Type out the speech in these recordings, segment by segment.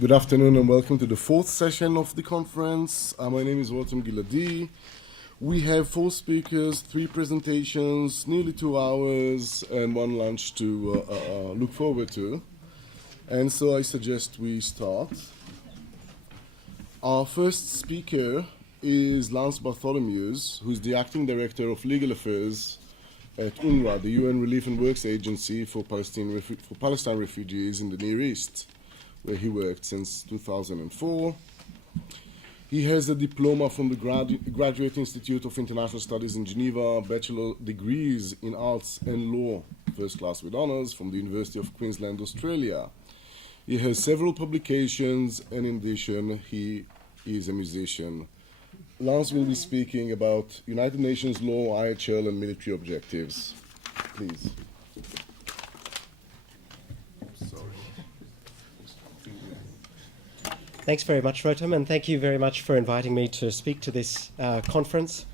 Good afternoon and welcome to the fourth session of the conference. My name is Rotem, Giladi. We have 4 speakers, 3 presentations, nearly 2 hours, and 1 lunch to look forward to. And so I suggest we start. Our first speaker is Bartholemeusz, who is the Acting Director of Legal Affairs at UNRWA, the UN Relief and Works Agency for Palestine refugees in the Near East, where he worked since 2004. He has a diploma from the Graduate Institute of International Studies in Geneva, bachelor degrees in arts and law, first class with honors, from the University of Queensland, Australia. He has several publications, and in addition, he is a musician. Lance will be speaking about United Nations law, IHL, and military objectives. Please. Thanks very much, Rotem, and thank you very much for inviting me to speak to this conference.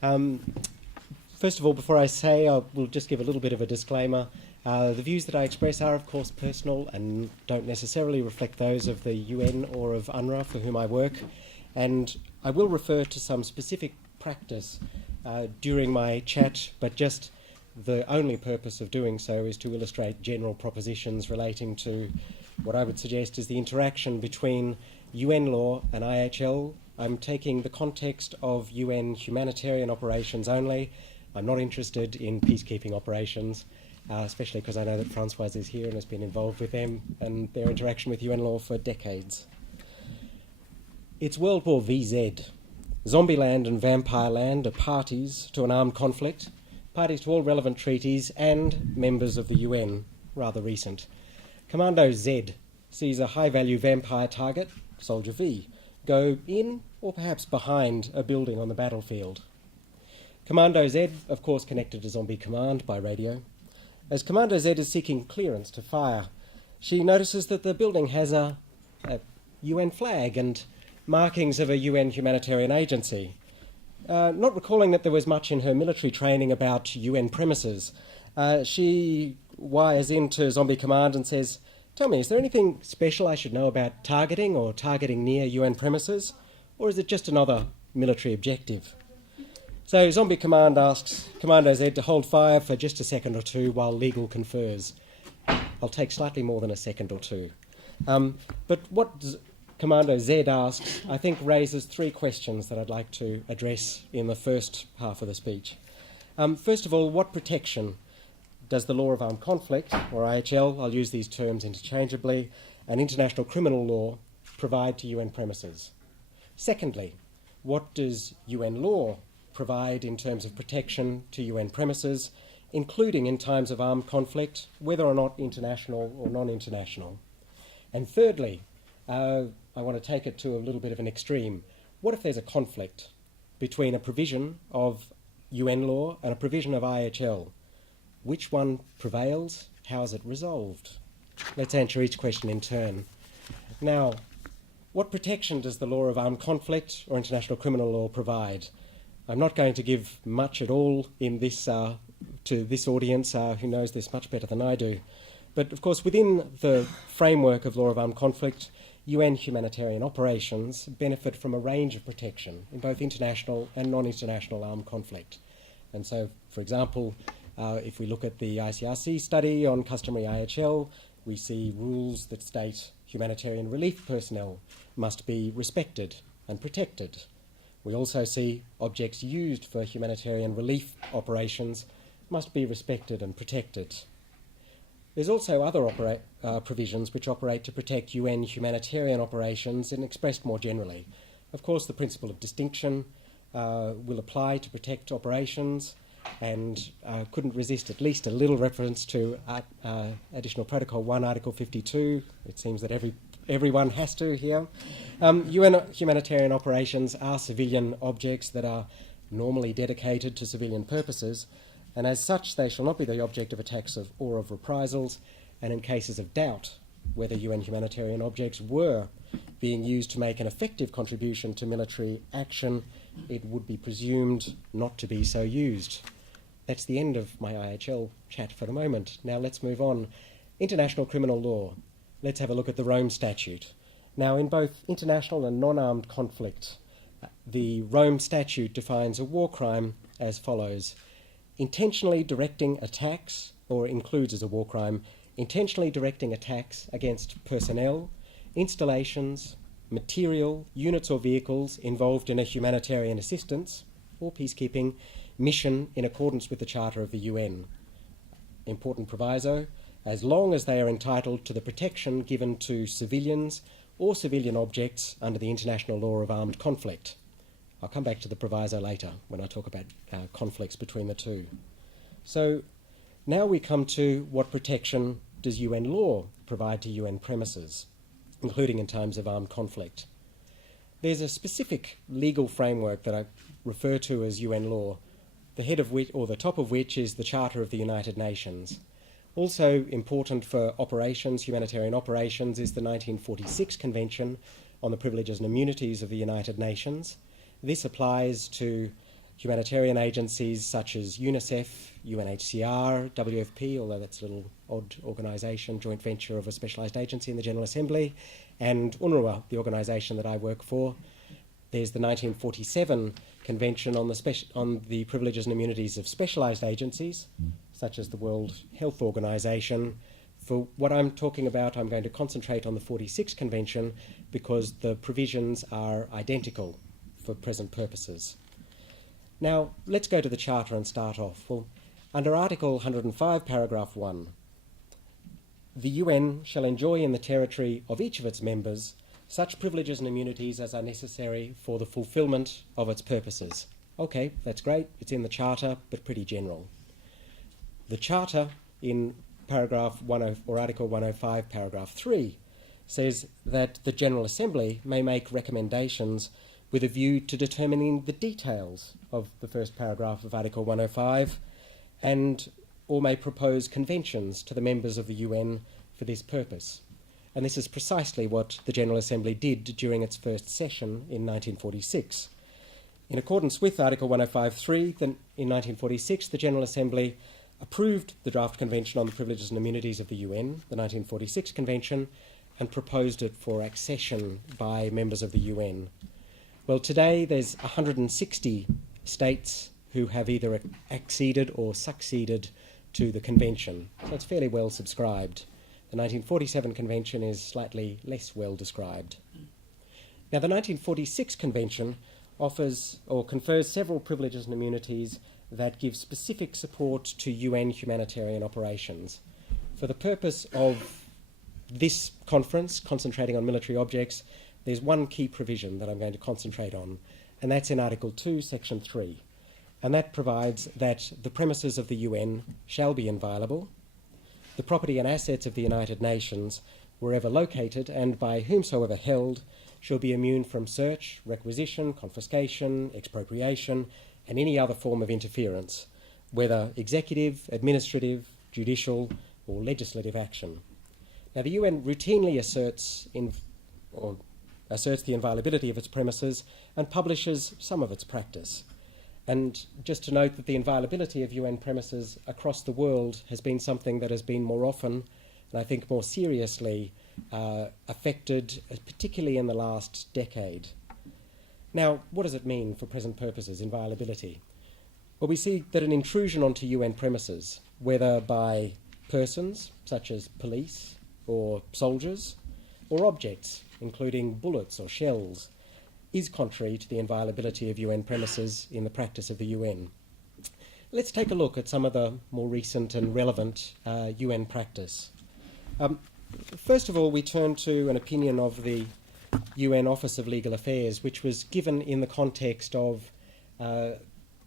First of all, before I say, I will just give a little bit of a disclaimer. The views that I express are, of course, personal and don't necessarily reflect those of the UN or of UNRWA, for whom I work. And I will refer to some specific practice during my chat, but just the only purpose of doing so is to illustrate general propositions relating to what I would suggest is the interaction between UN law and IHL. I'm taking the context of UN humanitarian operations only. I'm not interested in peacekeeping operations, especially because I know that Françoise is here and has been involved with them and their interaction with UN law for decades. It's World War VZ. Zombieland and Vampireland are parties to an armed conflict, parties to all relevant treaties and members of the UN, rather recent. Commando Z sees a high-value vampire target, Soldier V, go in or perhaps behind a building on the battlefield. Commando Z, of course, connected to Zombie Command by radio. As Commando Z is seeking clearance to fire, she notices that the building has a UN flag and markings of a UN humanitarian agency. Not recalling that there was much in her military training about UN premises, she wires into Zombie Command and says, "Tell me, is there anything special I should know about targeting or targeting near UN premises? Or is it just another military objective?" So Zombie Command asks Commando Z to hold fire for just a second or two while legal confers. I'll take slightly more than a second or two. But what Commando Z asks, I think, raises 3 questions that I'd like to address in the first half of the speech. First of all, what protection does the law of armed conflict, or IHL, I'll use these terms interchangeably, and international criminal law provide to UN premises? Secondly, what does UN law provide in terms of protection to UN premises, including in times of armed conflict, whether or not international or non-international? And thirdly, I want to take it to a little bit of an extreme. What if there's a conflict between a provision of UN law and a provision of IHL? Which one prevails? How is it resolved? Let's answer each question in turn. Now, what protection does the law of armed conflict or international criminal law provide? I'm not going to give much at all in this to this audience who knows this much better than I do. But of course, within the framework of law of armed conflict, UN humanitarian operations benefit from a range of protection in both international and non-international armed conflict. And so, for example, if we look at the ICRC study on customary IHL, we see rules that state humanitarian relief personnel must be respected and protected. We also see objects used for humanitarian relief operations must be respected and protected. There's also other provisions which operate to protect UN humanitarian operations and expressed more generally. Of course, the principle of distinction will apply to protect operations, and couldn't resist at least a little reference to Additional Protocol 1, Article 52. It seems that everyone has to here. UN humanitarian operations are civilian objects that are normally dedicated to civilian purposes, and as such they shall not be the object of attacks or of reprisals, and in cases of doubt whether UN humanitarian objects were being used to make an effective contribution to military action, it would be presumed not to be so used. That's the end of my IHL chat for the moment. Now let's move on. International criminal law. Let's have a look at the Rome Statute. Now, in both international and non-armed conflict, the Rome Statute defines a war crime as follows: intentionally directing attacks, or includes as a war crime, intentionally directing attacks against personnel, installations, material, units or vehicles involved in a humanitarian assistance or peacekeeping mission in accordance with the Charter of the UN. Important proviso: as long as they are entitled to the protection given to civilians or civilian objects under the international law of armed conflict. I'll come back to the proviso later when I talk about conflicts between the two. So now we come to what protection does UN law provide to UN premises, including in times of armed conflict. There's a specific legal framework that I refer to as UN law, the head of which, or the top of which, is the Charter of the United Nations. Also important for operations, humanitarian operations, is the 1946 Convention on the Privileges and Immunities of the United Nations. This applies to humanitarian agencies such as UNICEF, UNHCR, WFP, although that's a little odd organisation, joint venture of a specialised agency in the General Assembly, and UNRWA, the organisation that I work for. There's the 1947 Convention on the Privileges and Immunities of Specialised Agencies, such as the World Health Organization. For what I'm talking about, I'm going to concentrate on the 46 Convention because the provisions are identical for present purposes. Now, let's go to the Charter and start off. Well, under Article 105, Paragraph 1, the UN shall enjoy in the territory of each of its members such privileges and immunities as are necessary for the fulfilment of its purposes. Okay, that's great, it's in the Charter, but pretty general. The Charter, in Article 105, Paragraph 3, says that the General Assembly may make recommendations with a view to determining the details of the first paragraph of Article 105 or may propose conventions to the members of the UN for this purpose. And this is precisely what the General Assembly did during its first session in 1946. In accordance with Article 105.3, in 1946, the General Assembly approved the draft Convention on the Privileges and Immunities of the UN, the 1946 Convention, and proposed it for accession by members of the UN. Well, today there's 160 states who have either acceded or succeeded to the Convention, so it's fairly well subscribed. The 1947 Convention is slightly less well described. Now, the 1946 Convention offers or confers several privileges and immunities that give specific support to UN humanitarian operations. For the purpose of this conference, concentrating on military objects, there's one key provision that I'm going to concentrate on, and that's in Article 2, Section 3. And that provides that the premises of the UN shall be inviolable, the property and assets of the United Nations, wherever located and by whomsoever held, shall be immune from search, requisition, confiscation, expropriation, and any other form of interference, whether executive, administrative, judicial, or legislative action. Now, the UN routinely asserts the inviolability of its premises and publishes some of its practice. And just to note that the inviolability of UN premises across the world has been something that has been more often, and I think more seriously, affected, particularly in the last decade. Now, what does it mean for present purposes, inviolability? Well, we see that an intrusion onto UN premises, whether by persons, such as police or soldiers, or objects, including bullets or shells, is contrary to the inviolability of UN premises in the practice of the UN. Let's take a look at some of the more recent and relevant UN practice. First of all, we turn to an opinion of the UN Office of Legal Affairs, which was given in the context of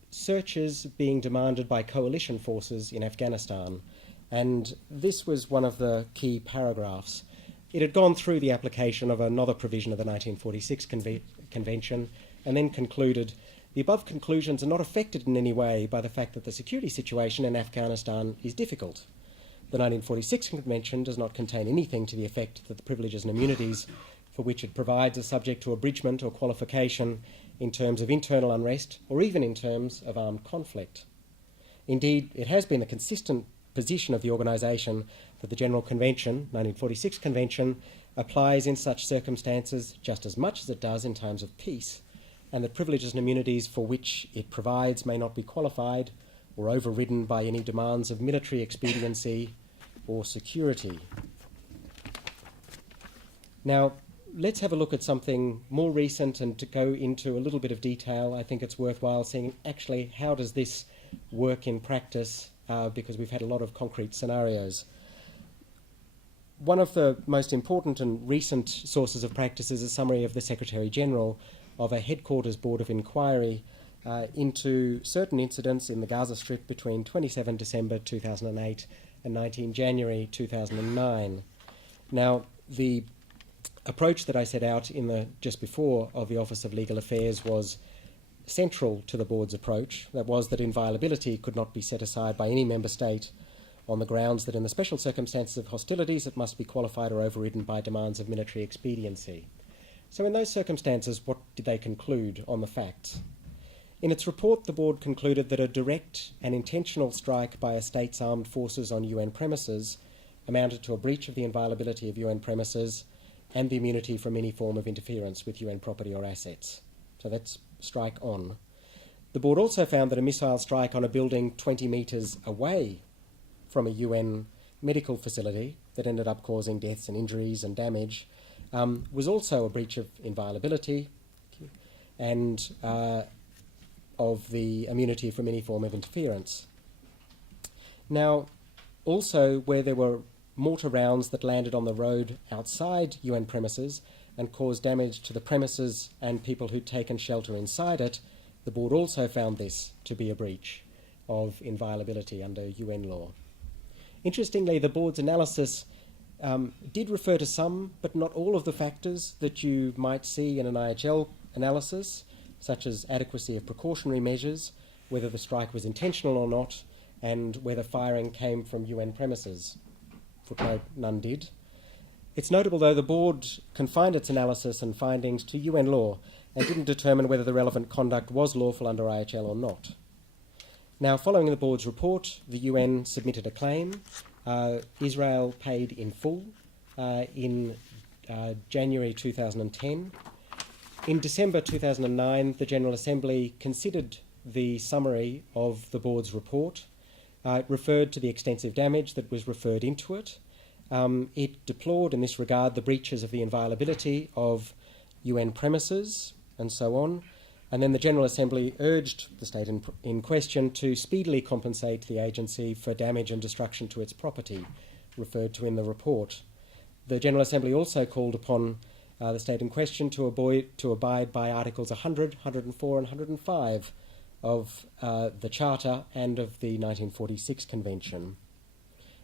searches being demanded by coalition forces in Afghanistan. And this was one of the key paragraphs. It had gone through the application of another provision of the 1946 Convention and then concluded, the above conclusions are not affected in any way by the fact that the security situation in Afghanistan is difficult. The 1946 Convention does not contain anything to the effect that the privileges and immunities for which it provides are subject to abridgment or qualification in terms of internal unrest or even in terms of armed conflict. Indeed, it has been the consistent position of the organisation that the General Convention, 1946 Convention, applies in such circumstances just as much as it does in times of peace, and that privileges and immunities for which it provides may not be qualified or overridden by any demands of military expediency or security. Now, let's have a look at something more recent, and to go into a little bit of detail, I think it's worthwhile seeing actually how does this work in practice, because we've had a lot of concrete scenarios. One of the most important and recent sources of practice is a summary of the Secretary-General of a Headquarters Board of Inquiry into certain incidents in the Gaza Strip between 27 December 2008 and 19 January 2009. Now, the approach that I set out in the just before of the Office of Legal Affairs was central to the board's approach. That was that inviolability could not be set aside by any member state on the grounds that in the special circumstances of hostilities it must be qualified or overridden by demands of military expediency. So in those circumstances, what did they conclude on the facts? In its report, the board concluded that a direct and intentional strike by a state's armed forces on UN premises amounted to a breach of the inviolability of UN premises and the immunity from any form of interference with UN property or assets. So that's strike on. The board also found that a missile strike on a building 20 metres away from a UN medical facility that ended up causing deaths and injuries and damage was also a breach of inviolability and of the immunity from any form of interference. Now, also where there were mortar rounds that landed on the road outside UN premises and caused damage to the premises and people who'd taken shelter inside it, the board also found this to be a breach of inviolability under UN law. Interestingly, the board's analysis did refer to some, but not all of the factors that you might see in an IHL analysis, such as adequacy of precautionary measures, whether the strike was intentional or not, and whether firing came from UN premises. Footnote, none did. It's notable, though, the board confined its analysis and findings to UN law and didn't determine whether the relevant conduct was lawful under IHL or not. Now, following the board's report, the UN submitted a claim. Israel paid in full in January 2010. In December 2009, the General Assembly considered the summary of the board's report. It referred to the extensive damage that was referred into it. It deplored in this regard the breaches of the inviolability of UN premises and so on. And then the General Assembly urged the state in question to speedily compensate the agency for damage and destruction to its property, referred to in the report. The General Assembly also called upon the state in question to abide by Articles 100, 104 and 105 of the Charter and of the 1946 Convention.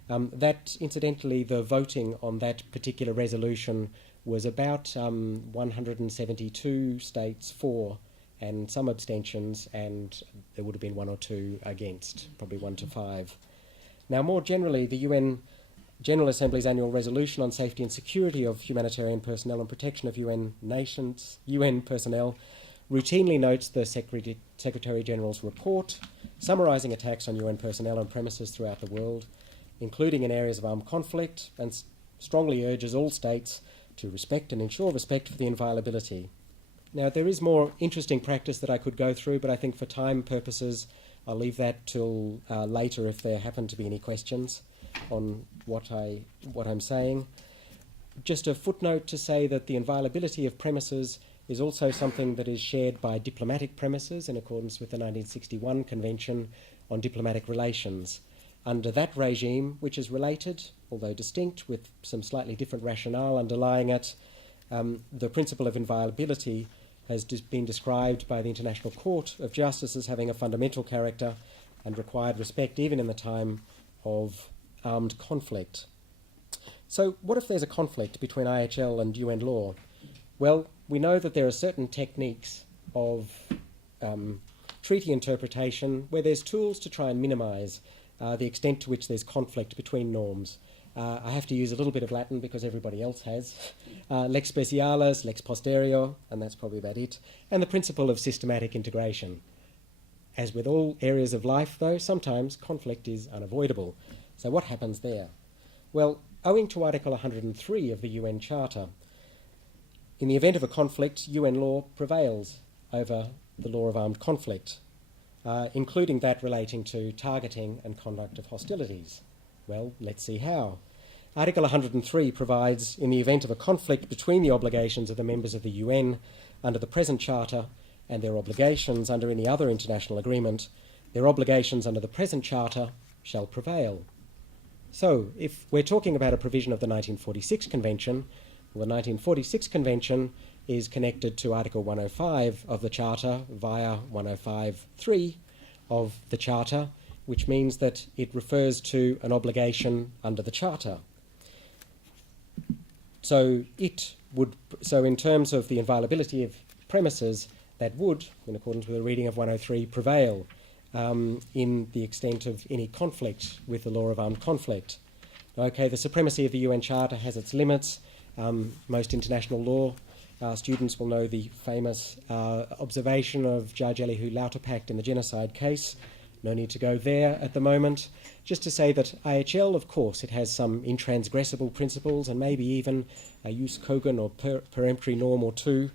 That, incidentally, the voting on that particular resolution was about 172 states for and some abstentions, and there would have been one or two against, probably 1 to 5. Now, more generally, the UN General Assembly's annual resolution on safety and security of humanitarian personnel and protection of UN personnel routinely notes the Secretary-General's report, summarising attacks on UN personnel and premises throughout the world, including in areas of armed conflict, and strongly urges all states to respect and ensure respect for the inviolability. Now, there is more interesting practice that I could go through, but I think for time purposes, I'll leave that till later if there happen to be any questions on what I'm saying. Just a footnote to say that the inviolability of premises is also something that is shared by diplomatic premises in accordance with the 1961 Convention on Diplomatic Relations. Under that regime, which is related, although distinct, with some slightly different rationale underlying it, the principle of inviolability has been described by the International Court of Justice as having a fundamental character and required respect even in the time of armed conflict. So what if there's a conflict between IHL and UN law? Well, we know that there are certain techniques of treaty interpretation where there's tools to try and minimise the extent to which there's conflict between norms. I have to use a little bit of Latin because everybody else has. Lex specialis, lex posterior, and that's probably about it. And the principle of systematic integration. As with all areas of life, though, sometimes conflict is unavoidable. So what happens there? Well, owing to Article 103 of the UN Charter, in the event of a conflict, UN law prevails over the law of armed conflict, including that relating to targeting and conduct of hostilities. Well, let's see how. Article 103 provides, in the event of a conflict between the obligations of the members of the UN under the present Charter and their obligations under any other international agreement, their obligations under the present Charter shall prevail. So, if we're talking about a provision of the 1946 Convention, well, the 1946 Convention is connected to Article 105 of the Charter via 105.3 of the Charter, which means that it refers to an obligation under the Charter. So in terms of the inviolability of premises, that would, in accordance with the reading of 103, prevail in the extent of any conflict with the law of armed conflict. Okay, the supremacy of the UN Charter has its limits. Most international law students will know the famous observation of Judge Elihu Lauterpacht in the genocide case. No need to go there at the moment. Just to say that IHL, of course, it has some intransgressible principles and maybe even a jus cogen or peremptory norm or two.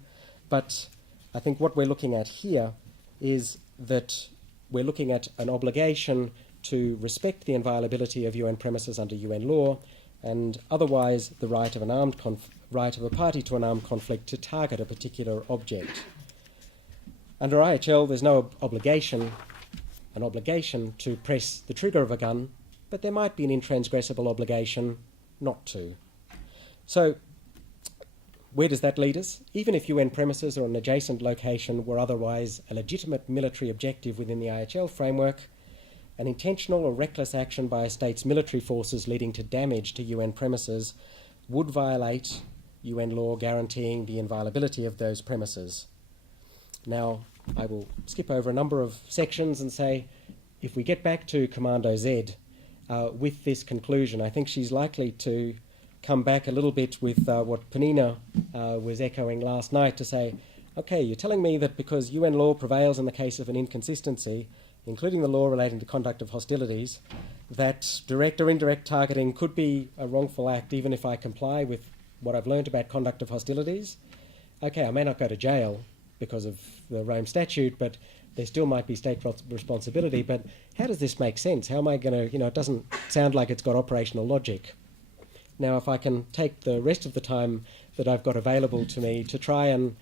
But I think what we're looking at here is that we're looking at an obligation to respect the inviolability of UN premises under UN law, and otherwise the right of a party to an armed conflict to target a particular object. Under IHL, there's no obligation to press the trigger of a gun, but there might be an intransgressible obligation not to. So, where does that lead us? Even if UN premises or an adjacent location were otherwise a legitimate military objective within the IHL framework, an intentional or reckless action by a state's military forces leading to damage to UN premises would violate UN law guaranteeing the inviolability of those premises. Now, I will skip over a number of sections and say, if we get back to Commando Z with this conclusion, I think she's likely to come back a little bit with what Penina was echoing last night to say, okay, you're telling me that because UN law prevails in the case of an inconsistency, including the law relating to conduct of hostilities, that direct or indirect targeting could be a wrongful act even if I comply with what I've learned about conduct of hostilities. Okay, I may not go to jail because of the Rome Statute, but there still might be state responsibility. But how does this make sense? How am I going to, it doesn't sound like it's got operational logic. Now, if I can take the rest of the time that I've got available to me to try and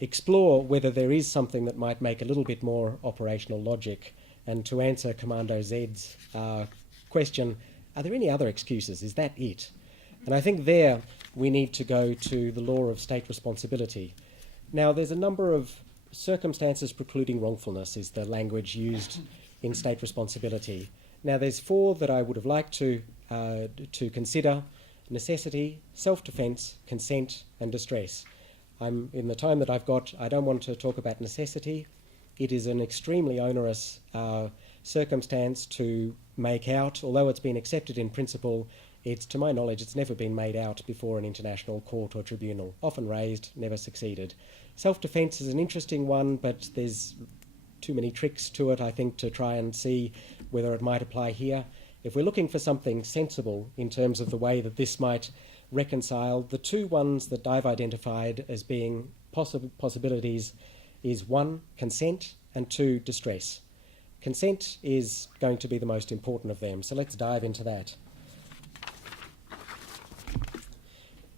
explore whether there is something that might make a little bit more operational logic, and to answer Commando Z's question, are there any other excuses? Is that it? And I think there we need to go to the law of state responsibility. Now, there's a number of circumstances precluding wrongfulness is the language used in state responsibility. Now, there's four that I would have liked to consider: necessity, self-defence, consent, and distress. In the time that I've got, I don't want to talk about necessity. It is an extremely onerous circumstance to make out. Although it's been accepted in principle, to my knowledge, it's never been made out before an international court or tribunal. Often raised, never succeeded. Self-defence is an interesting one, but there's too many tricks to it, I think, to try and see whether it might apply here. If we're looking for something sensible in terms of the way that this might reconcile, the two ones that I've identified as being possibilities is one, consent, and two, distress. Consent is going to be the most important of them, so let's dive into that.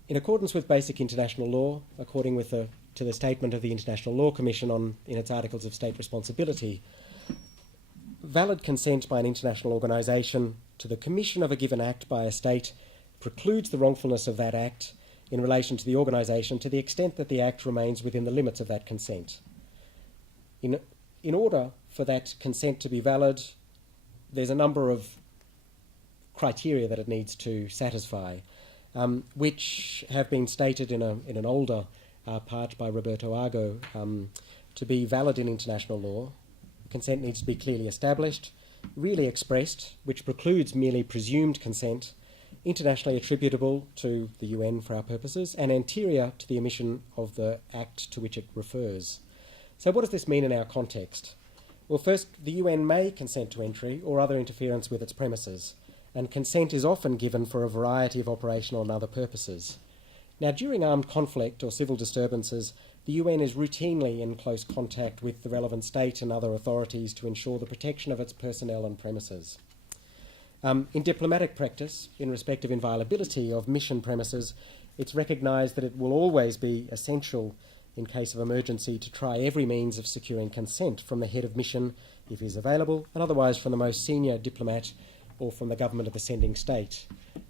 In accordance with basic international law, according to the statement of the International Law Commission in its Articles of State Responsibility, valid consent by an international organisation to the commission of a given act by a state precludes the wrongfulness of that act in relation to the organisation to the extent that the act remains within the limits of that consent. In order for that consent to be valid, there's a number of criteria that it needs to satisfy, which have been stated in an older part by Roberto Argo to be valid in international law. Consent needs to be clearly established, really expressed, which precludes merely presumed consent, internationally attributable to the UN for our purposes, and anterior to the emission of the act to which it refers. So what does this mean in our context? Well, first, the UN may consent to entry or other interference with its premises, and consent is often given for a variety of operational and other purposes. Now, during armed conflict or civil disturbances, the UN is routinely in close contact with the relevant state and other authorities to ensure the protection of its personnel and premises. In diplomatic practice, in respect of inviolability of mission premises, it's recognised that it will always be essential in case of emergency to try every means of securing consent from the head of mission if he is available, and otherwise from the most senior diplomat or from the government of the sending state.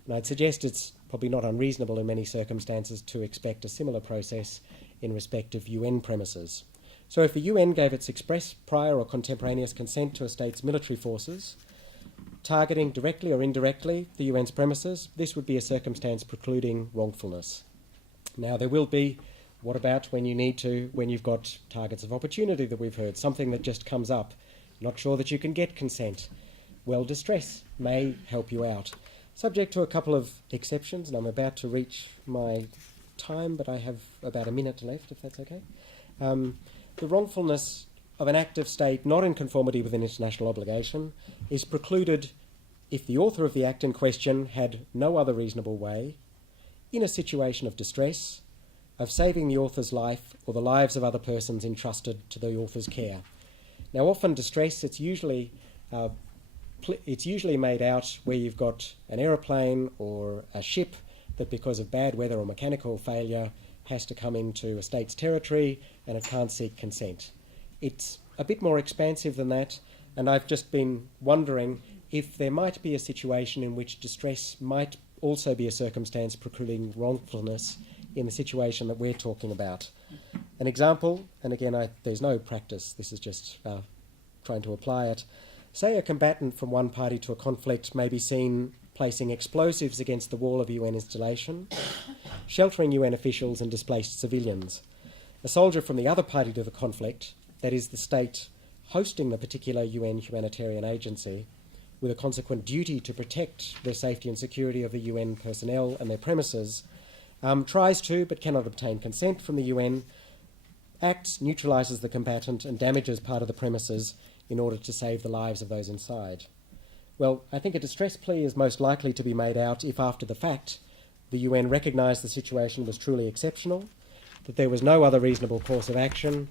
And I'd suggest it's probably not unreasonable in many circumstances to expect a similar process in respect of UN premises. So if the UN gave its express, prior or contemporaneous consent to a state's military forces, targeting directly or indirectly the UN's premises, this would be a circumstance precluding wrongfulness. Now, there will be, what about when you've got targets of opportunity that we've heard, something that just comes up, not sure that you can get consent. Well, distress may help you out. Subject to a couple of exceptions, and I'm about to reach my time, but I have about a minute left, if that's okay. The wrongfulness of an act of state not in conformity with an international obligation is precluded if the author of the act in question had no other reasonable way, in a situation of distress, of saving the author's life or the lives of other persons entrusted to the author's care. Now, often distress, it's usually made out where you've got an aeroplane or a ship that because of bad weather or mechanical failure has to come into a state's territory and it can't seek consent. It's a bit more expansive than that, and I've just been wondering if there might be a situation in which distress might also be a circumstance precluding wrongfulness in the situation that we're talking about. An example, and again, there's no practice, this is just trying to apply it. Say a combatant from one party to a conflict may be seen placing explosives against the wall of a UN installation, sheltering UN officials and displaced civilians. A soldier from the other party to the conflict, that is the state hosting the particular UN humanitarian agency, with a consequent duty to protect the safety and security of the UN personnel and their premises, tries to but cannot obtain consent from the UN, acts, neutralises the combatant and damages part of the premises in order to save the lives of those inside. Well, I think a distress plea is most likely to be made out if after the fact the UN recognised the situation was truly exceptional, that there was no other reasonable course of action,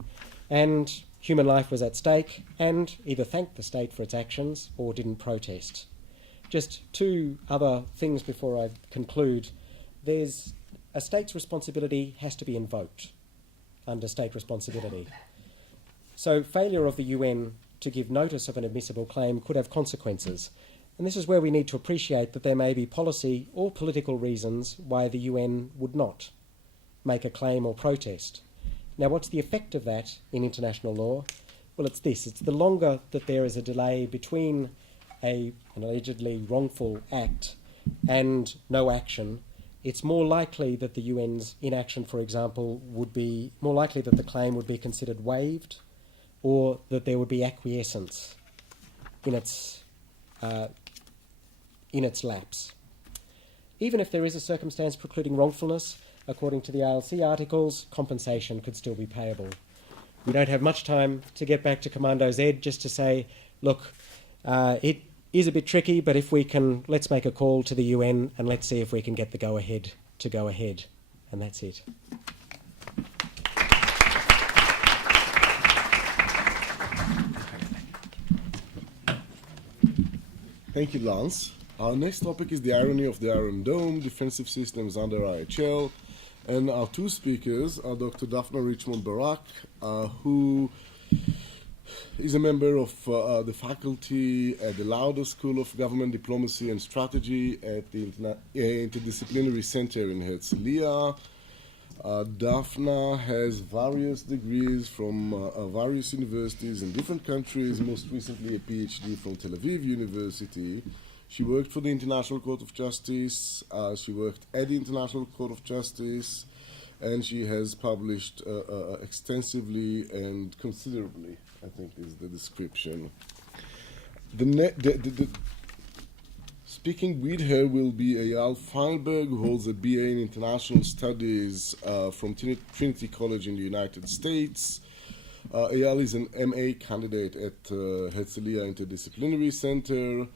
and human life was at stake, and either thanked the state for its actions or didn't protest. Just two other things before I conclude. There's a state's responsibility has to be invoked under state responsibility. So failure of the UN to give notice of an admissible claim could have consequences. And this is where we need to appreciate that there may be policy or political reasons why the UN would not make a claim or protest. Now, what's the effect of that in international law? Well, it's this. It's the longer that there is a delay between an allegedly wrongful act and no action, it's more likely that the UN's inaction, for example, would be more likely that the claim would be considered waived, or that there would be acquiescence in its lapse. Even if there is a circumstance precluding wrongfulness, according to the ILC articles, compensation could still be payable. We don't have much time to get back to Commando Z, just to say, look, it is a bit tricky, but if we can, let's make a call to the UN and let's see if we can get the go-ahead to go ahead. And that's it. Thank you, Lance. Our next topic is the irony of the Iron Dome, defensive systems under IHL. And our two speakers are Dr. Daphné Richemond-Barak, who is a member of the faculty at the Lauder School of Government Diplomacy and Strategy at the Interdisciplinary Center in Herzliya. Daphné has various degrees from various universities in different countries, most recently a PhD from Tel Aviv University. She worked for the International Court of Justice, she worked at the International Court of Justice, and she has published extensively and considerably, I think is the description. Speaking with her will be Ayal Feinberg, who holds a BA in International Studies from Trinity College in the United States. Ayal is an MA candidate at Herzliya Interdisciplinary Center.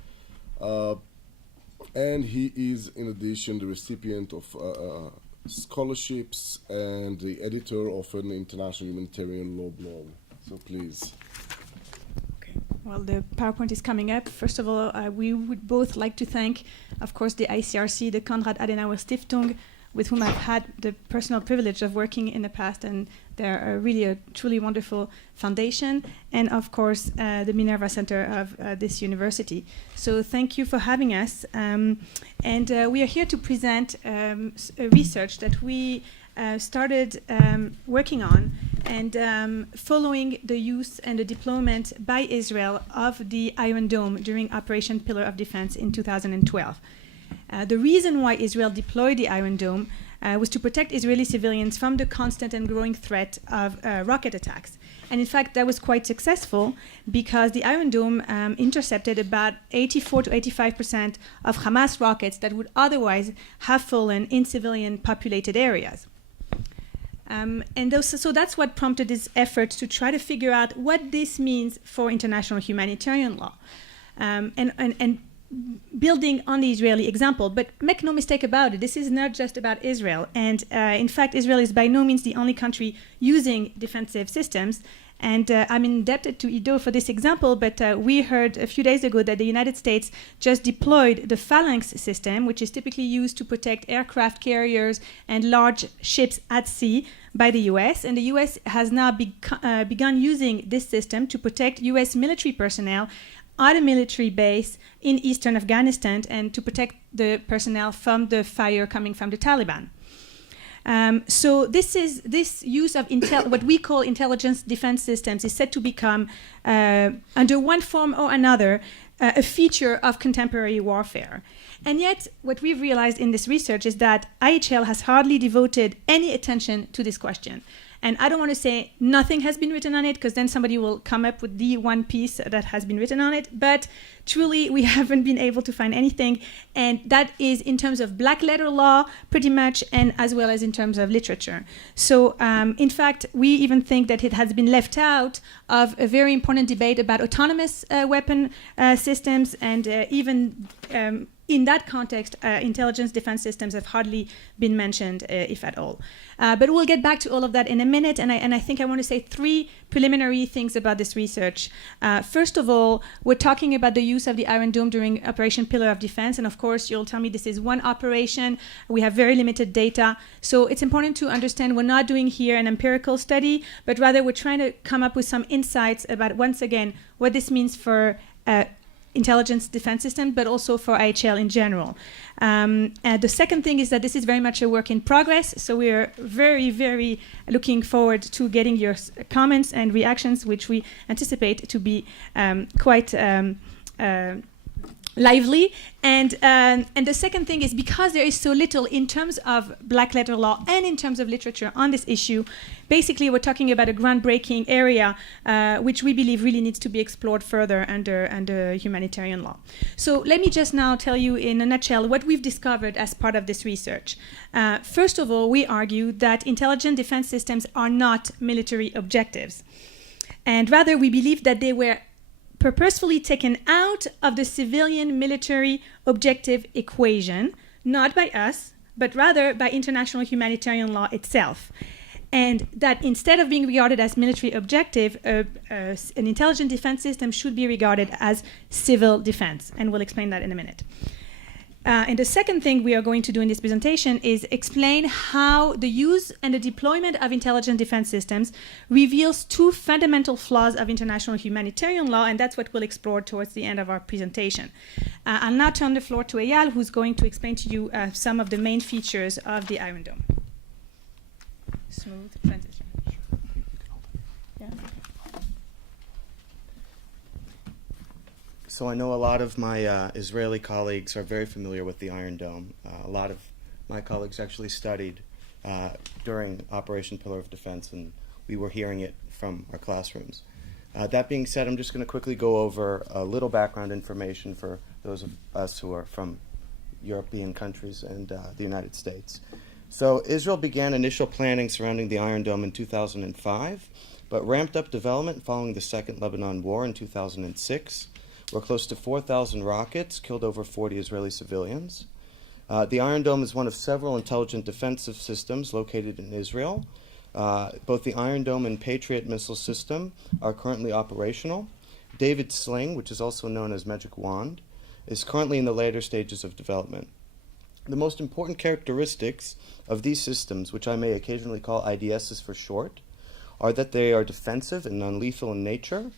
And he is, in addition, the recipient of scholarships and the editor of an international humanitarian law blog. So please. Okay. Well, the PowerPoint is coming up. First of all, we would both like to thank, of course, the ICRC, the Konrad Adenauer Stiftung, with whom I've had the personal privilege of working in the past, and they're really a truly wonderful foundation, and of course the Minerva Center of this university. So thank you for having us, and we are here to present research that we started working on, and following the use and the deployment by Israel of the Iron Dome during Operation Pillar of Defense in 2012. The reason why Israel deployed the Iron Dome was to protect Israeli civilians from the constant and growing threat of rocket attacks. And in fact, that was quite successful because the Iron Dome intercepted about 84 to 85% of Hamas rockets that would otherwise have fallen in civilian populated areas. So that's what prompted this effort to try to figure out what this means for international humanitarian law. And building on the Israeli example, but make no mistake about it, this is not just about Israel. And in fact, Israel is by no means the only country using defensive systems. And I'm indebted to Ido for this example, but we heard a few days ago that the United States just deployed the Phalanx system, which is typically used to protect aircraft carriers and large ships at sea by the US. And the US has now begun using this system to protect US military personnel at a military base in eastern Afghanistan and to protect the personnel from the fire coming from the Taliban. So this use of what we call intelligence defense systems is said to become, under one form or another, a feature of contemporary warfare. And yet, what we've realized in this research is that IHL has hardly devoted any attention to this question. And I don't want to say nothing has been written on it, because then somebody will come up with the one piece that has been written on it. But truly, we haven't been able to find anything. And that is in terms of black letter law, pretty much, and as well as in terms of literature. So, in fact, we even think that it has been left out of a very important debate about autonomous weapon systems, and even in that context, intelligence defense systems have hardly been mentioned, if at all. But we'll get back to all of that in a minute, and I think I want to say three preliminary things about this research. First of all, we're talking about the use of the Iron Dome during Operation Pillar of Defense, and of course, you'll tell me this is one operation. We have very limited data, so it's important to understand we're not doing here an empirical study, but rather we're trying to come up with some insights about, once again, what this means for intelligence defense system, but also for IHL in general. The second thing is that this is very much a work in progress, so we are very, very looking forward to getting your comments and reactions, which we anticipate to be quite lively. And the second thing is, because there is so little in terms of black letter law and in terms of literature on this issue, basically we're talking about a groundbreaking area which we believe really needs to be explored further under humanitarian law. So let me just now tell you in a nutshell what we've discovered as part of this research. First of all, we argue that intelligent defense systems are not military objectives, and rather we believe that they were purposefully taken out of the civilian-military objective equation, not by us, but rather by international humanitarian law itself. And that instead of being regarded as military objective, an intelligent defense system should be regarded as civil defense. And we'll explain that in a minute. And the second thing we are going to do in this presentation is explain how the use and the deployment of intelligent defense systems reveals two fundamental flaws of international humanitarian law, and that's what we'll explore towards the end of our presentation. I'll now turn the floor to Ayal, who's going to explain to you some of the main features of the Iron Dome. Smooth transition. Yeah. So I know a lot of my Israeli colleagues are very familiar with the Iron Dome. A lot of my colleagues actually studied during Operation Pillar of Defense, and we were hearing it from our classrooms. That being said, I'm just going to quickly go over a little background information for those of us who are from European countries and the United States. So Israel began initial planning surrounding the Iron Dome in 2005, but ramped up development following the Second Lebanon War in 2006, where close to 4,000 rockets killed over 40 Israeli civilians. The Iron Dome is one of several intelligent defensive systems located in Israel. Both the Iron Dome and Patriot missile system are currently operational. David's Sling, which is also known as Magic Wand, is currently in the later stages of development. The most important characteristics of these systems, which I may occasionally call IDSs for short, are that they are defensive and non-lethal in nature.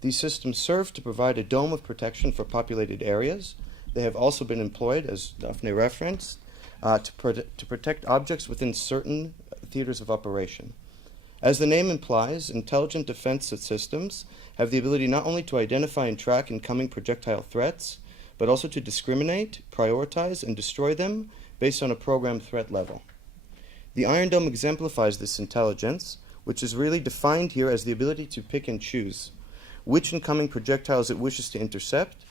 These systems serve to provide a dome of protection for populated areas. They have also been employed, as Daphné referenced, to protect objects within certain theaters of operation. As the name implies, intelligent defense systems have the ability not only to identify and track incoming projectile threats, but also to discriminate, prioritize, and destroy them based on a program threat level. The Iron Dome exemplifies this intelligence, which is really defined here as the ability to pick and choose which incoming projectiles it wishes to intercept,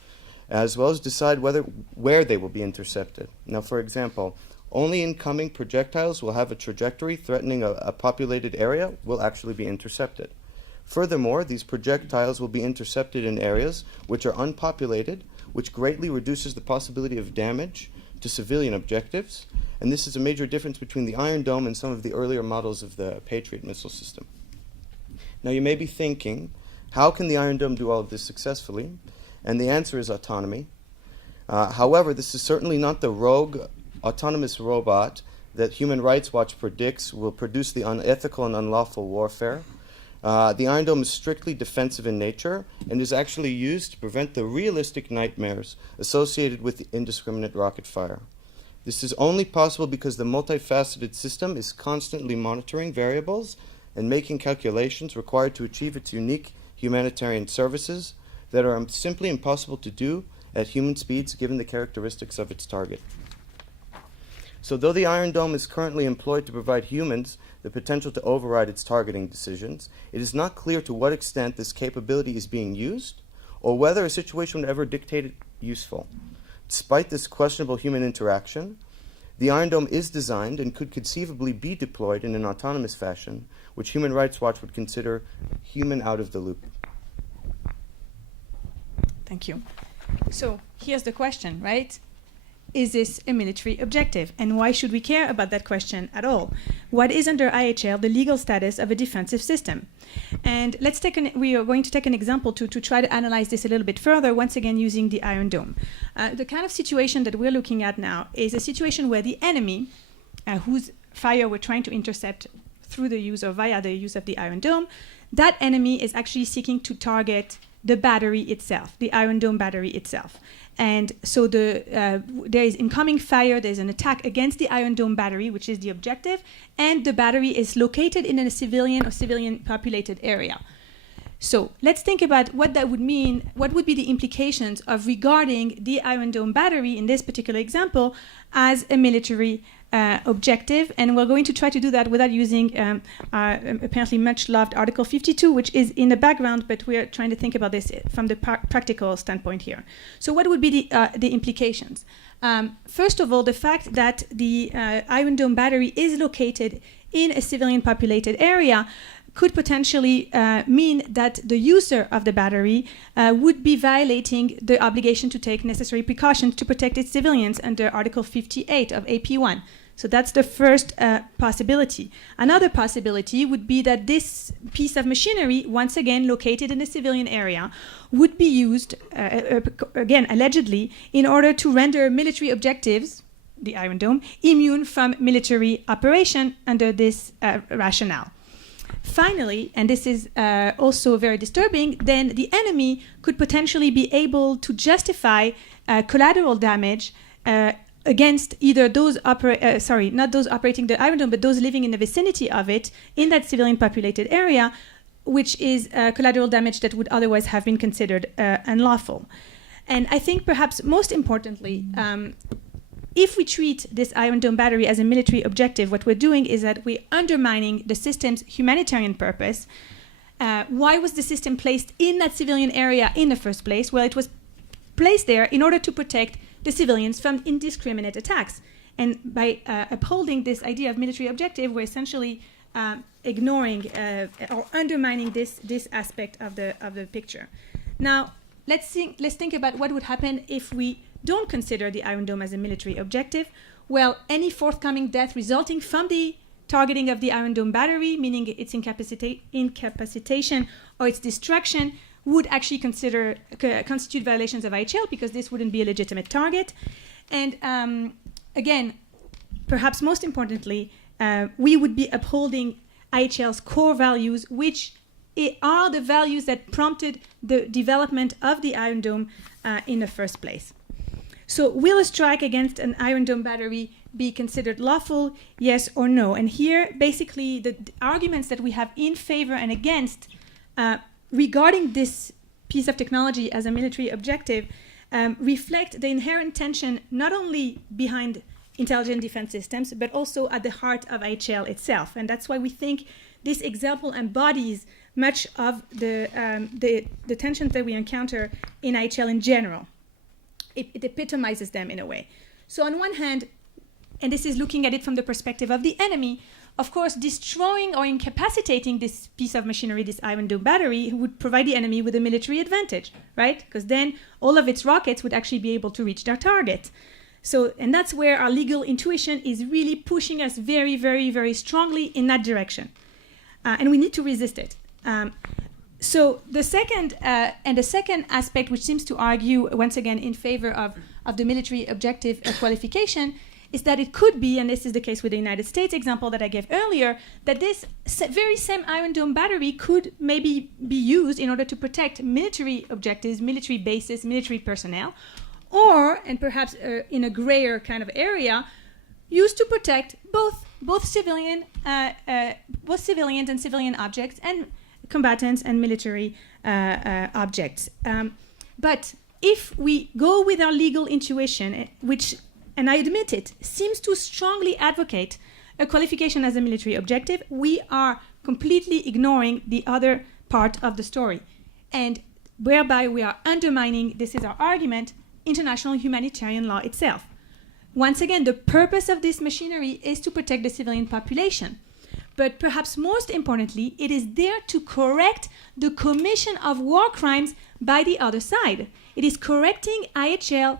as well as decide where they will be intercepted. Now, for example, only incoming projectiles will have a trajectory threatening a populated area will actually be intercepted. Furthermore, these projectiles will be intercepted in areas which are unpopulated, which greatly reduces the possibility of damage to civilian objectives, and this is a major difference between the Iron Dome and some of the earlier models of the Patriot missile system. Now, you may be thinking, how can the Iron Dome do all of this successfully? And the answer is autonomy. However, this is certainly not the rogue autonomous robot that Human Rights Watch predicts will produce the unethical and unlawful warfare. The Iron Dome is strictly defensive in nature and is actually used to prevent the realistic nightmares associated with indiscriminate rocket fire. This is only possible because the multifaceted system is constantly monitoring variables and making calculations required to achieve its unique humanitarian services that are simply impossible to do at human speeds given the characteristics of its target. So though the Iron Dome is currently employed to provide humans the potential to override its targeting decisions, it is not clear to what extent this capability is being used or whether a situation would ever dictate it useful. Despite this questionable human interaction, the Iron Dome is designed and could conceivably be deployed in an autonomous fashion, which Human Rights Watch would consider human out of the loop. Thank you. So here's the question, right? Is this a military objective? And why should we care about that question at all? What is under IHL the legal status of a defensive system? And we are going to take an example to try to analyze this a little bit further, once again using the Iron Dome. The kind of situation that we're looking at now is a situation where the enemy, whose fire we're trying to intercept through the use or via the use of the Iron Dome, that enemy is actually seeking to target the battery itself, the Iron Dome battery itself. And so there is incoming fire, there's an attack against the Iron Dome battery, which is the objective, and the battery is located in a civilian or civilian populated area. So let's think about what that would mean, what would be the implications of regarding the Iron Dome battery in this particular example as a military objective, and we're going to try to do that without using apparently much loved Article 52, which is in the background, but we're trying to think about this from the practical standpoint here. So what would be the implications? First of all, the fact that the Iron Dome battery is located in a civilian populated area could potentially mean that the user of the battery would be violating the obligation to take necessary precautions to protect its civilians under Article 58 of AP1. So that's the first possibility. Another possibility would be that this piece of machinery, once again located in a civilian area, would be used, again allegedly, in order to render military objectives, the Iron Dome, immune from military operation under this rationale. Finally, and this is also very disturbing, then the enemy could potentially be able to justify collateral damage against either those not those operating the Iron Dome, but those living in the vicinity of it in that civilian populated area, which is collateral damage that would otherwise have been considered unlawful. And I think perhaps most importantly, if we treat this Iron Dome battery as a military objective, what we're doing is that we're undermining the system's humanitarian purpose. Why was the system placed in that civilian area in the first place? Well, it was placed there in order to protect the civilians from indiscriminate attacks. And by upholding this idea of military objective, we're essentially ignoring or undermining this aspect of the picture. Now, let's think about what would happen if we don't consider the Iron Dome as a military objective. Well, any forthcoming death resulting from the targeting of the Iron Dome battery, meaning its incapacitation or its destruction, would actually constitute violations of IHL, because this wouldn't be a legitimate target. And again, perhaps most importantly, we would be upholding IHL's core values, which are the values that prompted the development of the Iron Dome in the first place. So will a strike against an Iron Dome battery be considered lawful, yes or no? And here, basically, the arguments that we have in favor and against regarding this piece of technology as a military objective reflect the inherent tension not only behind intelligent defense systems, but also at the heart of IHL itself. And that's why we think this example embodies much of the tensions that we encounter in IHL in general. It epitomizes them in a way. So on one hand, and this is looking at it from the perspective of the enemy, of course, destroying or incapacitating this piece of machinery, this Iron Dome battery, would provide the enemy with a military advantage, right? Because then all of its rockets would actually be able to reach their target. So, and that's where our legal intuition is really pushing us very, very, very strongly in that direction. And we need to resist it. So the second aspect, which seems to argue once again in favor of the military objective qualification, is that it could be, and this is the case with the United States example that I gave earlier, that this very same Iron Dome battery could maybe be used in order to protect military objectives, military bases, military personnel, or, and perhaps in a grayer kind of area, used to protect both civilians and civilian objects, and combatants and military objects. But if we go with our legal intuition, which, and I admit it, seems to strongly advocate a qualification as a military objective, we are completely ignoring the other part of the story. And whereby we are undermining, this is our argument, international humanitarian law itself. Once again, the purpose of this machinery is to protect the civilian population. But perhaps most importantly, it is there to correct the commission of war crimes by the other side. It is correcting IHL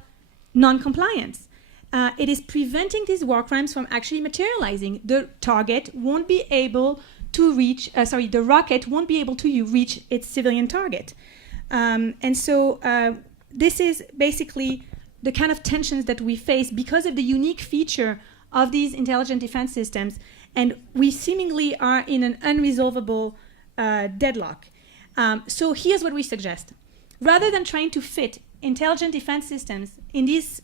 non-compliance. It is preventing these war crimes from actually materializing. The target won't be able to reach, the rocket won't be able to reach its civilian target. And so this is basically the kind of tensions that we face because of the unique feature of these intelligent defense systems. And we seemingly are in an unresolvable deadlock. So here's what we suggest. Rather than trying to fit intelligent defense systems in this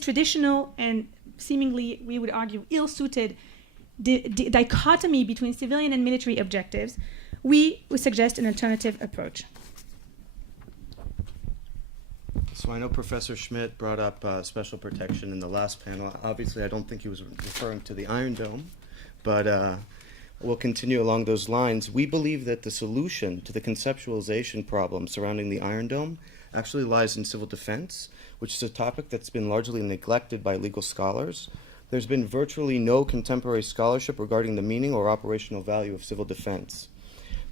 traditional and seemingly, we would argue, ill-suited dichotomy between civilian and military objectives, we would suggest an alternative approach. So I know Professor Schmidt brought up special protection in the last panel. Obviously, I don't think he was referring to the Iron Dome, but we'll continue along those lines. We believe that the solution to the conceptualization problem surrounding the Iron Dome actually lies in civil defense, which is a topic that's been largely neglected by legal scholars. There's been virtually no contemporary scholarship regarding the meaning or operational value of civil defense.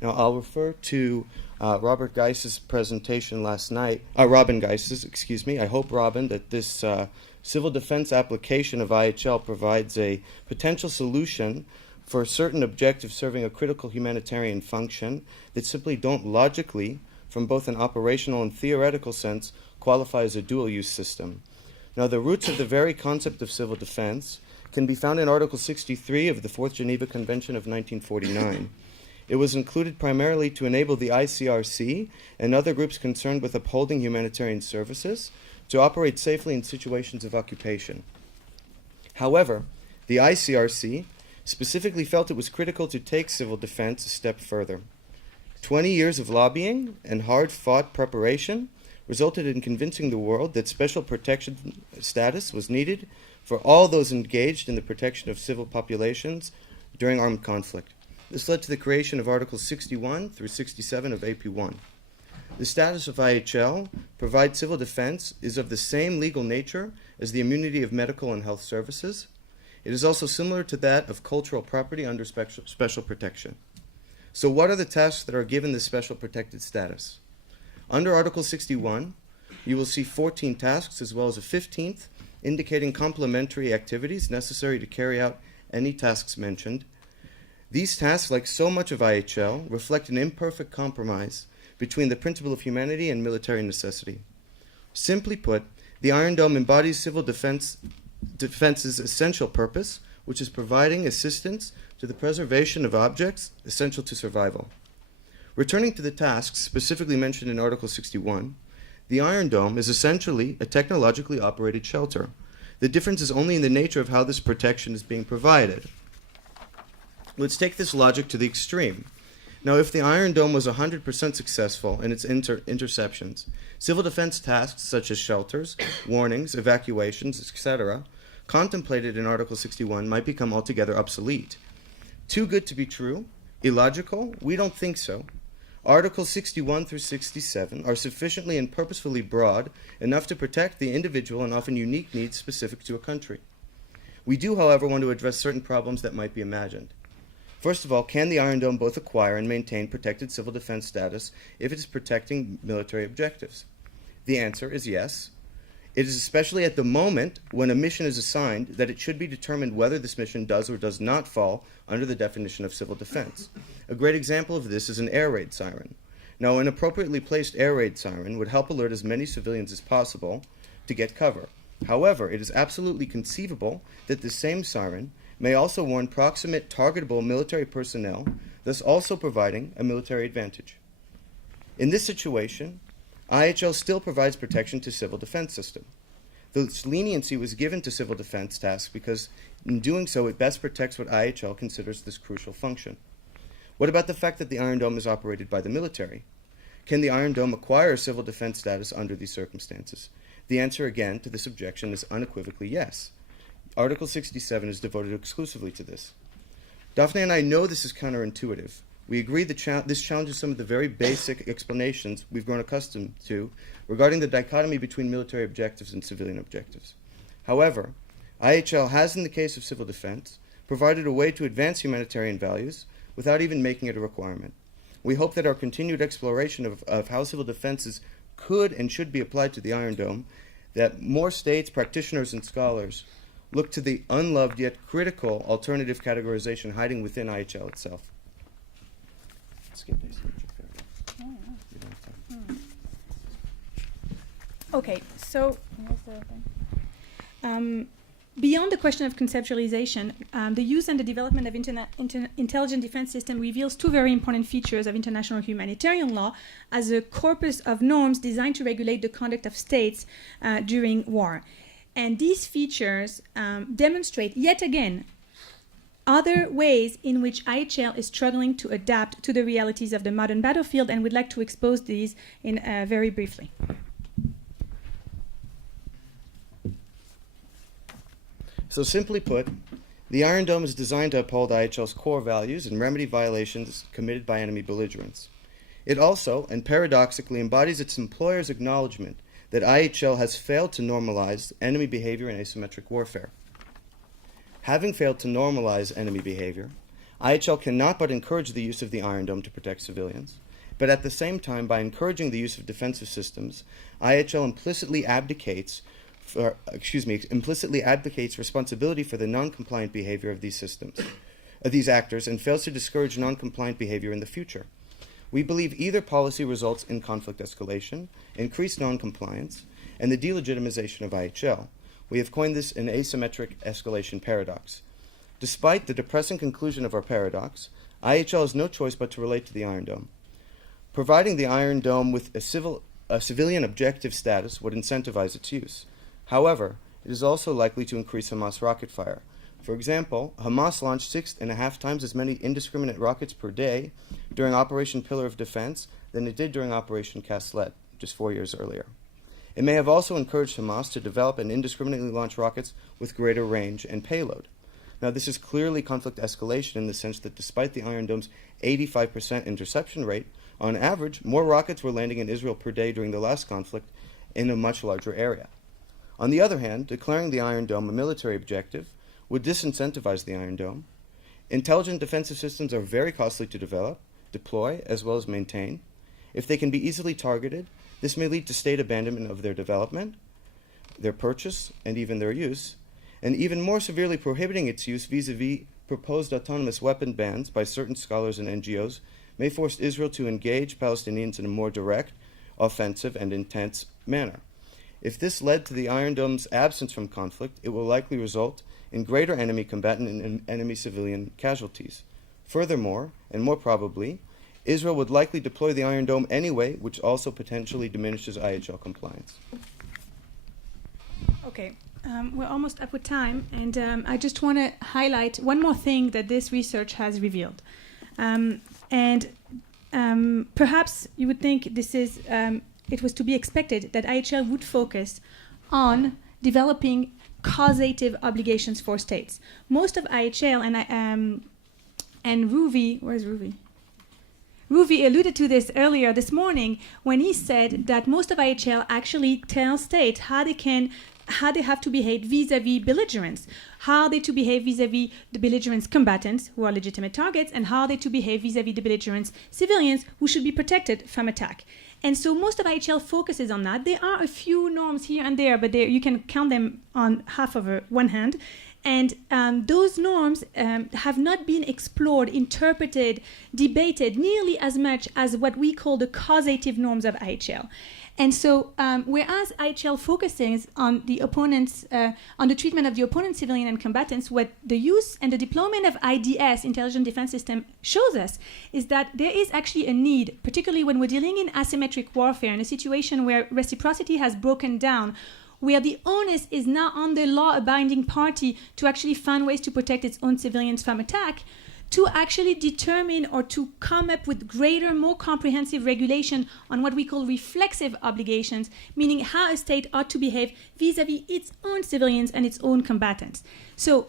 Now, I'll refer to Robert Geiss's presentation last night, Robin Geiss's, excuse me. I hope, Robin, that this civil defense application of IHL provides a potential solution for certain objectives serving a critical humanitarian function that simply don't logically, from both an operational and theoretical sense, qualify as a dual-use system. Now, the roots of the very concept of civil defense can be found in Article 63 of the Fourth Geneva Convention of 1949. It was included primarily to enable the ICRC and other groups concerned with upholding humanitarian services to operate safely in situations of occupation. However, the ICRC specifically felt it was critical to take civil defense a step further. 20 years of lobbying and hard-fought preparation resulted in convincing the world that special protection status was needed for all those engaged in the protection of civil populations during armed conflict. This led to the creation of Articles 61 through 67 of AP1. The status of IHL, provide civil defense, is of the same legal nature as the immunity of medical and health services. It is also similar to that of cultural property under special protection. So what are the tasks that are given this special protected status? Under Article 61, you will see 14 tasks as well as a 15th indicating complementary activities necessary to carry out any tasks mentioned. These tasks, like so much of IHL, reflect an imperfect compromise between the principle of humanity and military necessity. Simply put, the Iron Dome embodies civil defense's essential purpose, which is providing assistance to the preservation of objects essential to survival. Returning to the tasks specifically mentioned in Article 61, the Iron Dome is essentially a technologically operated shelter. The difference is only in the nature of how this protection is being provided. Let's take this logic to the extreme. Now, if the Iron Dome was 100% successful in its interceptions, civil defense tasks such as shelters, warnings, evacuations, etc., contemplated in Article 61 might become altogether obsolete. Too good to be true? Illogical? We don't think so. Articles 61 through 67 are sufficiently and purposefully broad enough to protect the individual and often unique needs specific to a country. We do, however, want to address certain problems that might be imagined. First of all, can the Iron Dome both acquire and maintain protected civil defense status if it is protecting military objectives? The answer is yes. It is especially at the moment when a mission is assigned that it should be determined whether this mission does or does not fall under the definition of civil defense. A great example of this is an air raid siren. Now, an appropriately placed air raid siren would help alert as many civilians as possible to get cover. However, it is absolutely conceivable that the same siren may also warn proximate targetable military personnel, thus also providing a military advantage. In this situation, IHL still provides protection to civil defense system. This leniency was given to civil defense tasks because in doing so it best protects what IHL considers this crucial function. What about the fact that the Iron Dome is operated by the military? Can the Iron Dome acquire civil defense status under these circumstances? The answer again to this objection is unequivocally yes. Article 67 is devoted exclusively to this. Daphné and I know this is counterintuitive. We agree that this challenges some of the very basic explanations we've grown accustomed to regarding the dichotomy between military objectives and civilian objectives. However, IHL has, in the case of civil defense, provided a way to advance humanitarian values without even making it a requirement. We hope that our continued exploration of how civil defenses could and should be applied to the Iron Dome, that more states, practitioners, and scholars look to the unloved yet critical alternative categorization hiding within IHL itself. Skip asymmetric paradox. Okay, so beyond the question of conceptualization, the use and the development of intelligent defense system reveals two very important features of international humanitarian law as a corpus of norms designed to regulate the conduct of states during war. And these features demonstrate, yet again, other ways in which IHL is struggling to adapt to the realities of the modern battlefield, and we'd like to expose these in very briefly. So simply put, the Iron Dome is designed to uphold IHL's core values and remedy violations committed by enemy belligerents. It also, and paradoxically, embodies its employer's acknowledgement that IHL has failed to normalize enemy behavior in asymmetric warfare. Having failed to normalize enemy behavior, IHL cannot but encourage the use of the Iron Dome to protect civilians, but at the same time, by encouraging the use of defensive systems, IHL implicitly abdicates responsibility for the non-compliant behavior of these systems, of these actors, and fails to discourage non-compliant behavior in the future. We believe either policy results in conflict escalation, increased non-compliance, and the delegitimization of IHL. We have coined this an asymmetric escalation paradox. Despite the depressing conclusion of our paradox, IHL has no choice but to relate to the Iron Dome. Providing the Iron Dome with a civilian objective status would incentivize its use. However, it is also likely to increase Hamas rocket fire. For example, Hamas launched 6.5 times as many indiscriminate rockets per day during Operation Pillar of Defense than it did during Operation Cast Lead, just 4 years earlier. It may have also encouraged Hamas to develop and indiscriminately launch rockets with greater range and payload. Now, this is clearly conflict escalation in the sense that despite the Iron Dome's 85% interception rate, on average, more rockets were landing in Israel per day during the last conflict in a much larger area. On the other hand, declaring the Iron Dome a military objective would disincentivize the Iron Dome. Intelligent defensive systems are very costly to develop, deploy, as well as maintain, If they can be easily targeted, this may lead to state abandonment of their development, their purchase, and even their use, and even more severely prohibiting its use vis-a-vis proposed autonomous weapon bans by certain scholars and NGOs may force Israel to engage Palestinians in a more direct, offensive, and intense manner. If this led to the Iron Dome's absence from conflict, it will likely result in greater enemy combatant and enemy civilian casualties. Furthermore, and more probably, Israel would likely deploy the Iron Dome anyway, which also potentially diminishes IHL compliance. Okay, we're almost up with time, and I just want to highlight one more thing that this research has revealed. Perhaps you would think this is, it was to be expected that IHL would focus on developing causative obligations for states. Most of IHL and Ruvi, where's Ruvi? Ruvi alluded to this earlier this morning when he said that most of IHL actually tells states how they have to behave vis-a-vis belligerents, how they to behave vis-a-vis the belligerents combatants who are legitimate targets, and how they to behave vis-a-vis the belligerents civilians who should be protected from attack. And so most of IHL focuses on that. There are a few norms here and there, but you can count them on half of one hand. And those norms have not been explored, interpreted, debated nearly as much as what we call the causative norms of IHL. And so, whereas IHL focuses on the opponents, on the treatment of the opponent, civilian and combatants, what the use and the deployment of IDS, Intelligent Defense System, shows us is that there is actually a need, particularly when we're dealing in asymmetric warfare, in a situation where reciprocity has broken down, where the onus is now on the law-abiding party to actually find ways to protect its own civilians from attack, to actually determine or to come up with greater, more comprehensive regulation on what we call reflexive obligations, meaning how a state ought to behave vis-a-vis its own civilians and its own combatants. So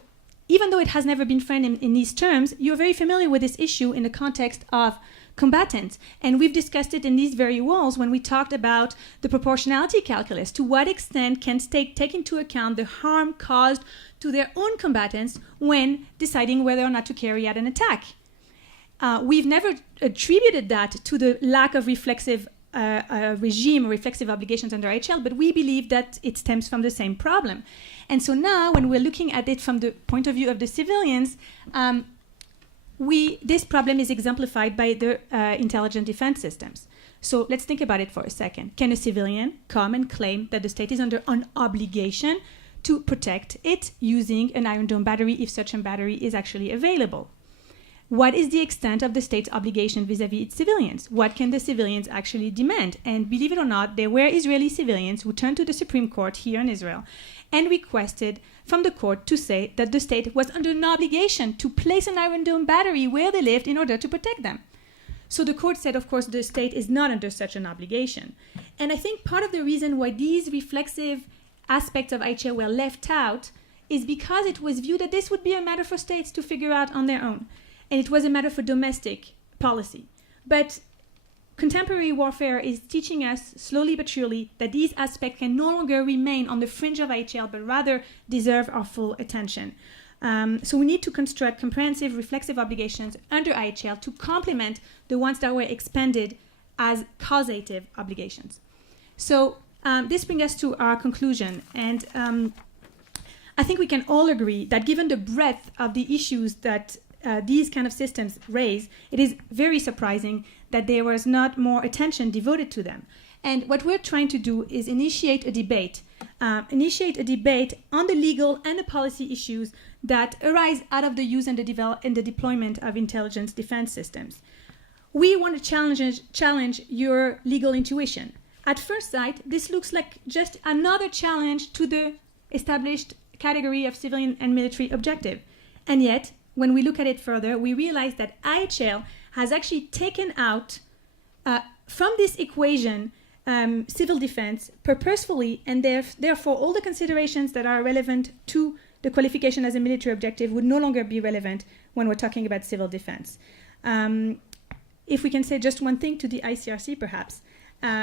even though it has never been framed in these terms, you're very familiar with this issue in the context of combatants. And we've discussed it in these very walls when we talked about the proportionality calculus. To what extent can state take into account the harm caused to their own combatants when deciding whether or not to carry out an attack? We've never attributed that to the lack of reflexive regime or reflexive obligations under IHL, but we believe that it stems from the same problem. And so now when we're looking at it from the point of view of the civilians, this problem is exemplified by the intelligent defense systems. So let's think about it for a second. Can a civilian come and claim that the state is under an obligation to protect it using an Iron Dome battery if such a battery is actually available? What is the extent of the state's obligation vis-a-vis its civilians? What can the civilians actually demand? And believe it or not, there were Israeli civilians who turned to the Supreme Court here in Israel and requested from the court to say that the state was under an obligation to place an Iron Dome battery where they lived in order to protect them. So the court said, of course, the state is not under such an obligation. And I think part of the reason why these reflexive aspects of IHL were left out is because it was viewed that this would be a matter for states to figure out on their own. And it was a matter for domestic policy. But contemporary warfare is teaching us, slowly but surely, that these aspects can no longer remain on the fringe of IHL, but rather deserve our full attention. So we need to construct comprehensive reflexive obligations under IHL to complement the ones that were expanded as causative obligations. So this brings us to our conclusion. And I think we can all agree that given the breadth of the issues that these kind of systems raise, it is very surprising that there was not more attention devoted to them. And what we're trying to do is initiate a debate on the legal and the policy issues that arise out of the use and the deployment of intelligence defense systems. We want to challenge your legal intuition. At first sight, this looks like just another challenge to the established category of civilian and military objective. And yet, when we look at it further, we realize that IHL has actually taken out from this equation civil defense purposefully, and therefore all the considerations that are relevant to the qualification as a military objective would no longer be relevant when we're talking about civil defense. If we can say just one thing to the ICRC, perhaps.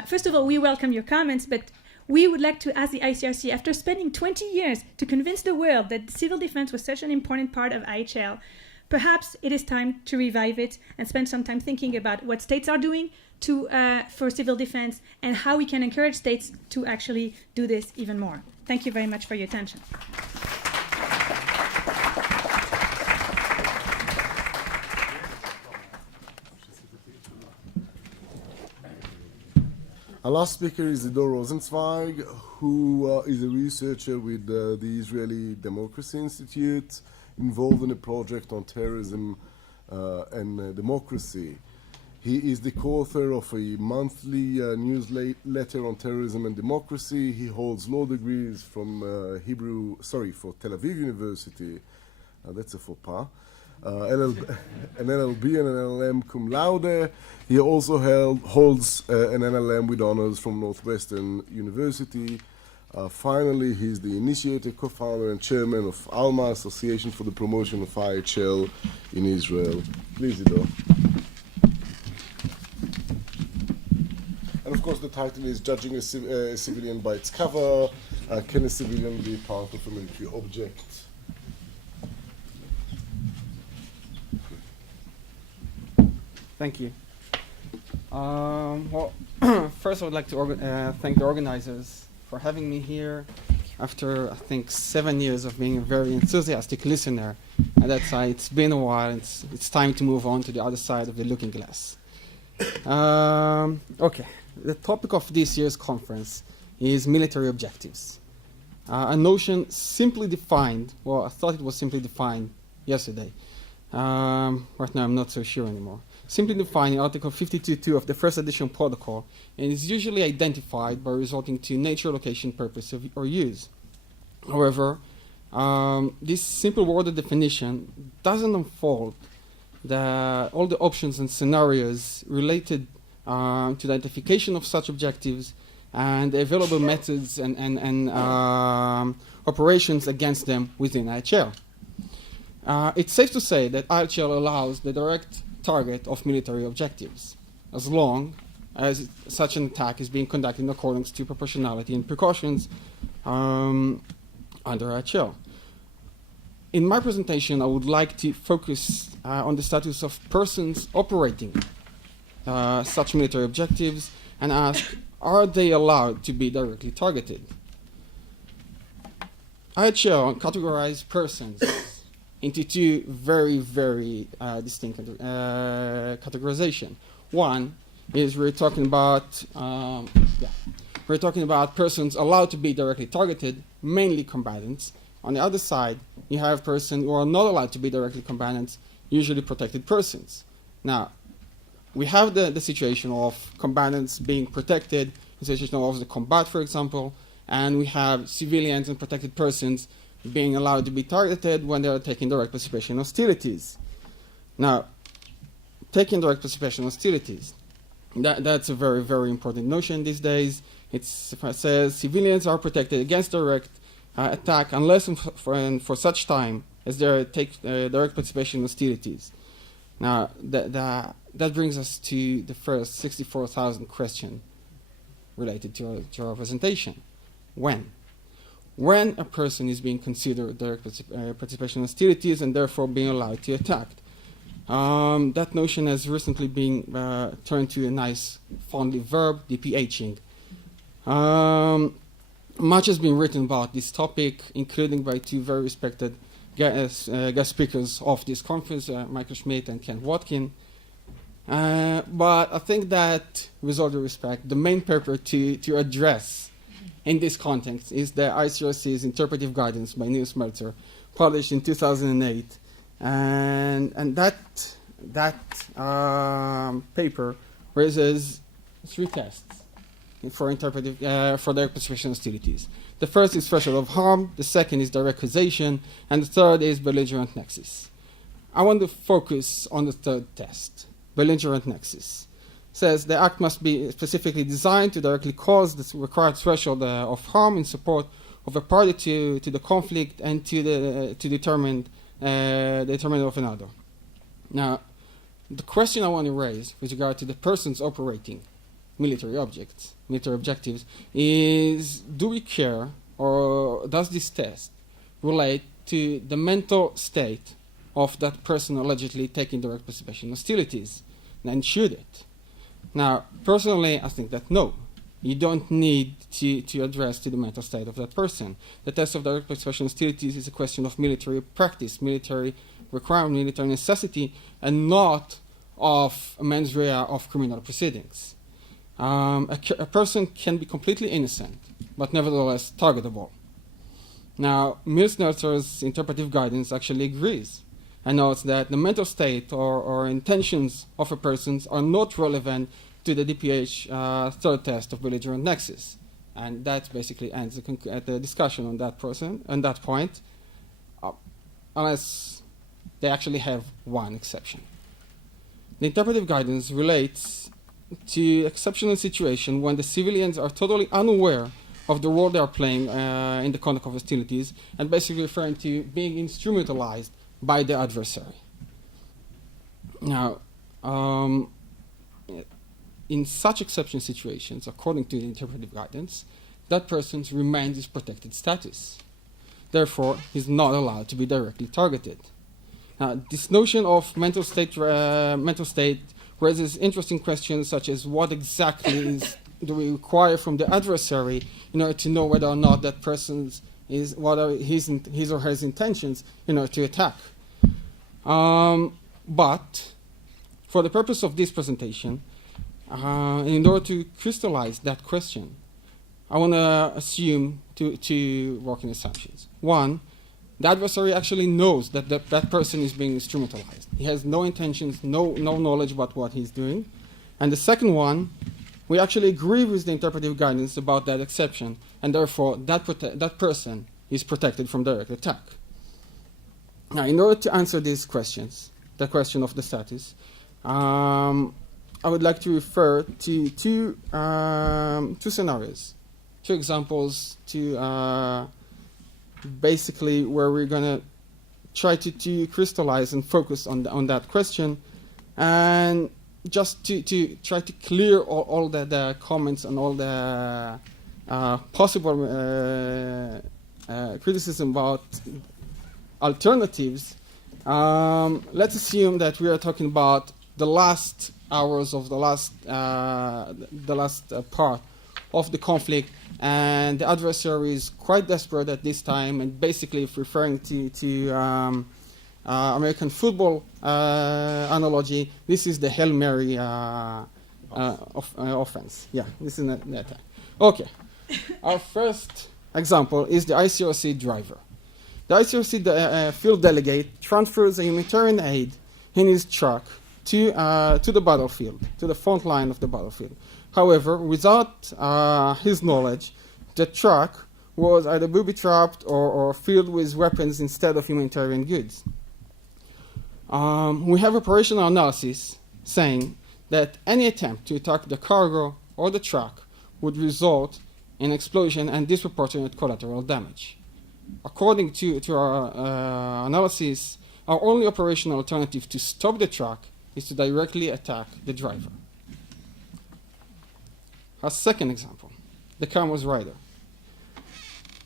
First of all, we welcome your comments, but we would like to ask the ICRC, after spending 20 years to convince the world that civil defense was such an important part of IHL, perhaps it is time to revive it and spend some time thinking about what states are doing for civil defense, and how we can encourage states to actually do this even more. Thank you very much for your attention. Our last speaker is Rosenzweig, who is a researcher with the Israeli Democracy Institute, involved in a project on terrorism and democracy. He is the co-author of a monthly newsletter on terrorism and democracy. He holds law degrees from for Tel Aviv University. That's a faux pas. An LLB and an LLM cum laude. He also holds an LLM with honors from Northwestern University. Finally, he's the initiator, co-founder, and chairman of ALMA, Association for the Promotion of IHL in Israel. Please, Ido. And of course, the title is Judging a Civilian by its Cover. Can a civilian be part of a military object? Thank you. Well, first I would like to thank the organizers for having me here after, I think, 7 years of being a very enthusiastic listener. And that's why it's been a while. It's time to move on to the other side of the looking glass. Okay, the topic of this year's conference is military objectives. A notion simply defined, well, I thought it was simply defined yesterday. Right now I'm not so sure anymore. Simply defined in Article 52.2 of the first edition protocol, and is usually identified by resorting to nature, location, purpose, or use. However, this simple worded definition doesn't unfold all the options and scenarios related to the identification of such objectives and the available methods and operations against them within IHL. It's safe to say that IHL allows the direct target of military objectives, as long as such an attack is being conducted in accordance to proportionality and precautions under IHL. In my presentation, I would like to focus on the status of persons operating such military objectives and ask, are they allowed to be directly targeted? IHL categorized persons into two very, very distinct categorization. One is we're talking about persons allowed to be directly targeted, mainly combatants. On the other side, you have persons who are not allowed to be directly combatants, usually protected persons. Now, we have the situation of combatants being protected, the situation of the combat, for example, and we have civilians and protected persons being allowed to be targeted when they are taking direct participation in hostilities. Now, taking direct participation in hostilities, that's a very, very important notion these days. It says civilians are protected against direct attack unless and for such time as they take direct participation in hostilities. Now, that brings us to the first 64,000 question related to our presentation. When a person is being considered direct participation in hostilities and therefore being allowed to attack. That notion has recently been turned to a nice, fondly verb, DPHing. Much has been written about this topic, including by two very respected guest speakers of this conference, Michael Schmidt and Ken Watkin. But I think that, with all due respect, the main paper to address in this context is the ICRC's interpretive guidance by Nils Meltzer, published in 2008, and that paper raises three tests for interpretive for direct participation in hostilities. The first is threshold of harm, the second is direct causation, and the third is belligerent nexus. I want to focus on the third test, belligerent nexus. Says the act must be specifically designed to directly cause the required threshold of harm in support of a party to the conflict and to determine of another. Now, the question I want to raise with regard to the persons operating military objectives, is do we care, or does this test relate to the mental state of that person allegedly taking direct participation in hostilities? And should it? Now, personally, I think that no. You don't need to address to the mental state of that person. The test of direct expression hostilities is a question of military practice, military requirement, military necessity, and not of a mens rea of criminal proceedings. A person can be completely innocent, but nevertheless targetable. Now, Mills-Nertzer's interpretive guidance actually agrees and notes that the mental state or intentions of a person are not relevant to the DPH third test of belligerent nexus. And that basically ends the discussion on that point, unless they actually have one exception. The interpretive guidance relates to exceptional situation when the civilians are totally unaware of the role they are playing in the conduct of hostilities, and basically referring to being instrumentalized by the adversary. Now, in such exceptional situations, according to the interpretive guidance, that person remains his protected status. Therefore, he's not allowed to be directly targeted. Now, this notion of mental state raises interesting questions such as what exactly do we require from the adversary in order to know whether or not that person what are his or her intentions in order to attack. But for the purpose of this presentation, in order to crystallize that question, I want to assume two working assumptions. One, the adversary actually knows that that person is being instrumentalized. He has no intentions, no knowledge about what he's doing. And the second one, we actually agree with the interpretive guidance about that exception, and therefore that person is protected from direct attack. Now, in order to answer these questions, the question of the status, I would like to refer to two scenarios, two examples to basically where we're going to try to crystallize and focus on that question, and just to try to clear all the comments and all the possible criticism about alternatives. Let's assume that we are talking about the last hours of the last part of the conflict, and the adversary is quite desperate at this time, and basically, if referring to American football analogy, this is the Hail Mary offense. Yeah, this is the attack. Okay, our first example is the ICRC driver. The ICRC field delegate transfers a humanitarian aid in his truck to the battlefield, to the front line of the battlefield. However, without his knowledge, the truck was either booby-trapped or filled with weapons instead of humanitarian goods. We have operational analysis saying that any attempt to attack the cargo or the truck would result in explosion and disproportionate collateral damage. According to our analysis, our only operational alternative to stop the truck is to directly attack the driver. A second example, the camel's rider.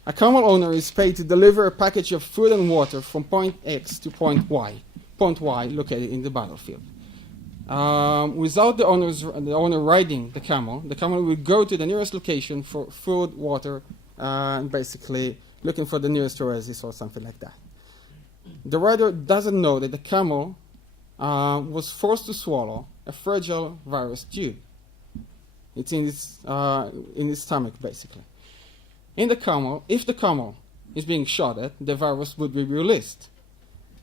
A camel owner is paid to deliver a package of food and water from point X to point Y located in the battlefield. Without the owner riding the camel will go to the nearest location for food, water, and basically looking for the nearest oasis or something like that. The rider doesn't know that the camel was forced to swallow a fragile virus tube. It's in his stomach, basically. In the camel, if the camel is being shot at, the virus would be released,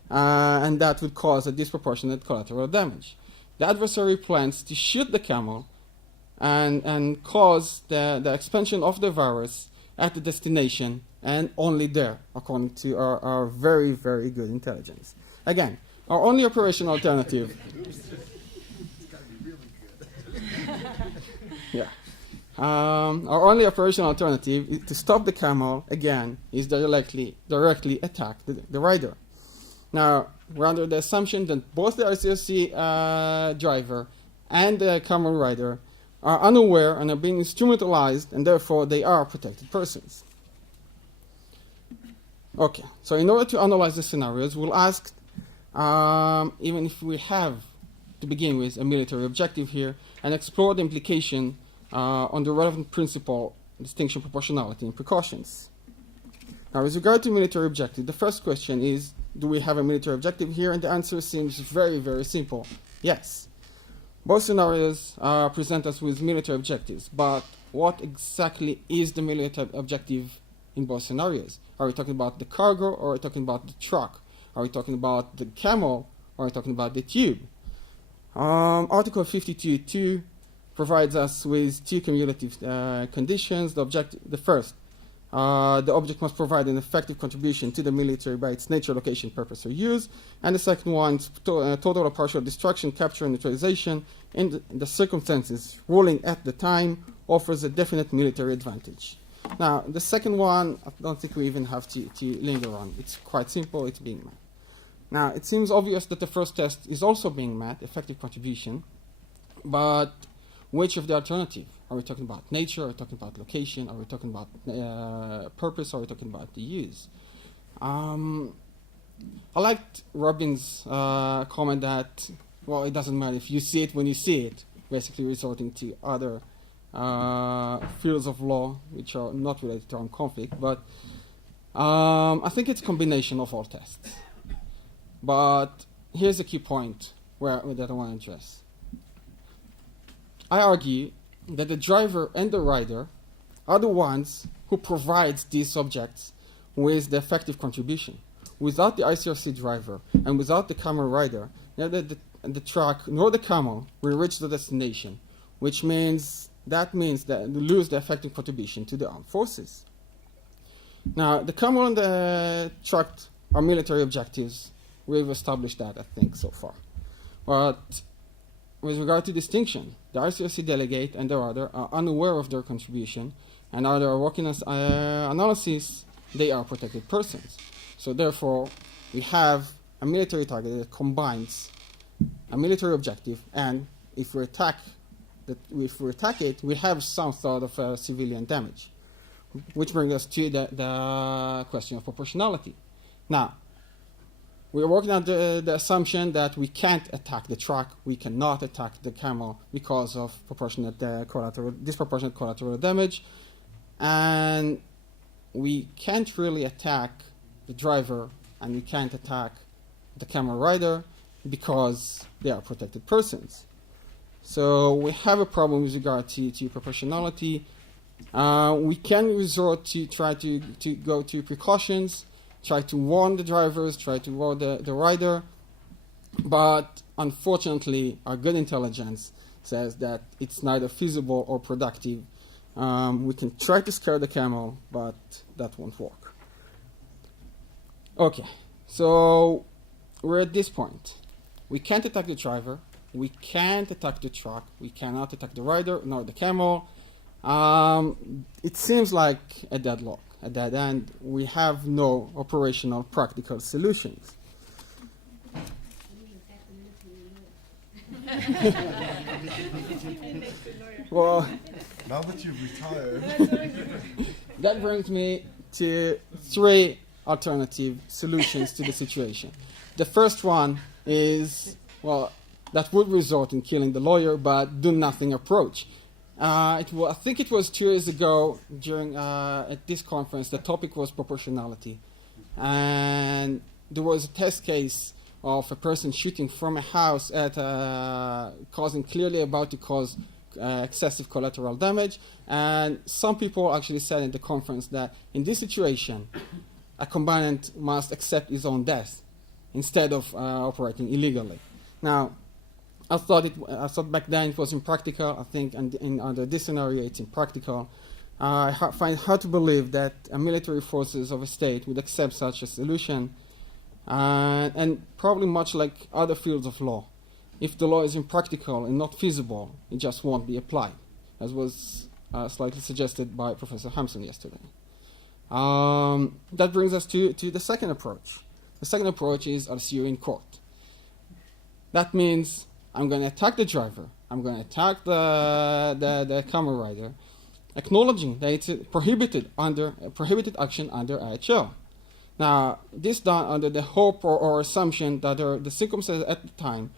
and that would cause a disproportionate collateral damage. The adversary plans to shoot the camel and cause the expansion of the virus at the destination and only there, according to our very, very good intelligence. Again, our only operational alternative. Yeah. Our only operational alternative is to stop the camel, again, is directly attack the rider. Now, we're under the assumption that both the ICRC driver and the camel rider are unaware and are being instrumentalized, and therefore they are protected persons. Okay, so in order to analyze the scenarios, we'll ask, even if we have to begin with, a military objective here, and explore the implication on the relevant principle, distinction, proportionality, and precautions. Now, with regard to military objective, the first question is, do we have a military objective here? And the answer seems very, very simple. Yes. Both scenarios present us with military objectives, but what exactly is the military objective in both scenarios? Are we talking about the cargo, or are we talking about the truck? Are we talking about the camel, or are we talking about the tube? Article 52.2 provides us with two cumulative conditions. The first, the object must provide an effective contribution to the military by its nature, location, purpose, or use. And the second one, total or partial destruction, capture, and neutralization in the circumstances ruling at the time offers a definite military advantage. Now, the second one, I don't think we even have to linger on. It's quite simple, it's being met. Now, it seems obvious that the first test is also being met, effective contribution, but which of the alternative? Are we talking about nature? Are we talking about location? Are we talking about purpose? Are we talking about the use? I liked Robin's comment that, well, it doesn't matter if you see it when you see it, basically resorting to other fields of law which are not related to armed conflict, but I think it's a combination of all tests. But here's a key point that I want to address. I argue that the driver and the rider are the ones who provides these subjects with the effective contribution. Without the ICRC driver and without the camel rider, neither the truck nor the camel will reach the destination, which means that we lose the effective contribution to the armed forces. Now, the camel and the truck are military objectives. We've established that, I think, so far. But with regard to distinction, the ICRC delegate and the rider are unaware of their contribution, and are there working as analysis, they are protected persons. So therefore, we have a military target that combines a military objective, and if we attack it, we have some sort of civilian damage, which brings us to the question of proportionality. Now, we're working on the assumption that we can't attack the truck, we cannot attack the camel because of disproportionate collateral damage, and we can't really attack the driver and we can't attack the camel rider because they are protected persons. So we have a problem with regard to proportionality. We can resort to try to go to precautions, try to warn the drivers, try to warn the rider, but unfortunately our good intelligence says that it's neither feasible or productive. We can try to scare the camel, but that won't work. Okay, so we're at this point. We can't attack the driver, we can't attack the truck, we cannot attack the rider, nor the camel. It seems like a deadlock. At that end, we have no operational practical solutions. Well, Now that you've retired. that brings me to three alternative solutions to the situation. The first one is, well, that would result in killing the lawyer, but do nothing approach. I think it was 2 years ago during at this conference, the topic was proportionality. And there was a test case of a person shooting from a house at clearly about to cause excessive collateral damage. And some people actually said in the conference that in this situation, a combatant must accept his own death instead of operating illegally. Now, I thought back then it was impractical. I think under this scenario it's impractical. I find it hard to believe that military forces of a state would accept such a solution. And probably much like other fields of law, if the law is impractical and not feasible, it just won't be applied, as was slightly suggested by Professor Hampson yesterday. That brings us to the second approach. The second approach is I'll see you in court. That means I'm going to attack the driver, I'm going to attack the camel rider, acknowledging that it's a prohibited action under IHL. Now, this done under the hope or assumption that the circumstances at the time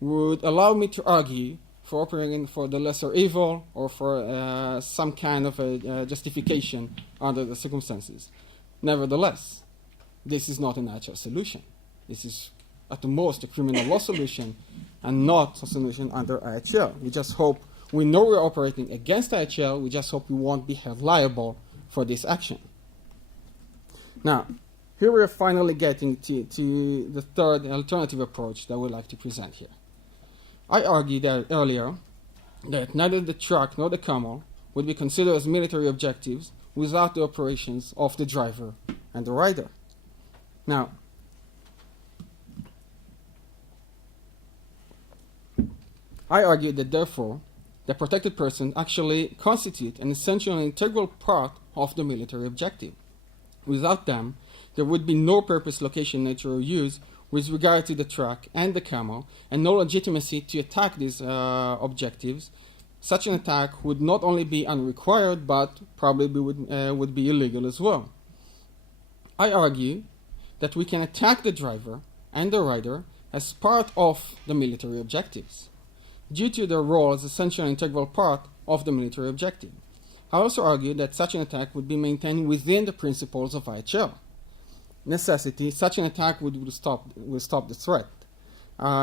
would allow me to argue for operating for the lesser evil or for some kind of a justification under the circumstances. Nevertheless, this is not a natural solution. This is at the most a criminal law solution and not a solution under IHL. We just hope, we know we're operating against IHL, we just hope we won't be held liable for this action. Now, here we're finally getting to the third alternative approach that we'd like to present here. I argued earlier that neither the truck nor the camel would be considered as military objectives without the operations of the driver and the rider. Now, I argued that therefore, the protected person actually constitute an essential and integral part of the military objective. Without them, there would be no purpose, location, nature, or use with regard to the truck and the camel, and no legitimacy to attack these objectives. Such an attack would not only be unrequired, but probably would be illegal as well. I argue that we can attack the driver and the rider as part of the military objectives, due to their role as essential and integral part of the military objective. I also argue that such an attack would be maintained within the principles of IHL. Necessity, such an attack will stop the threat.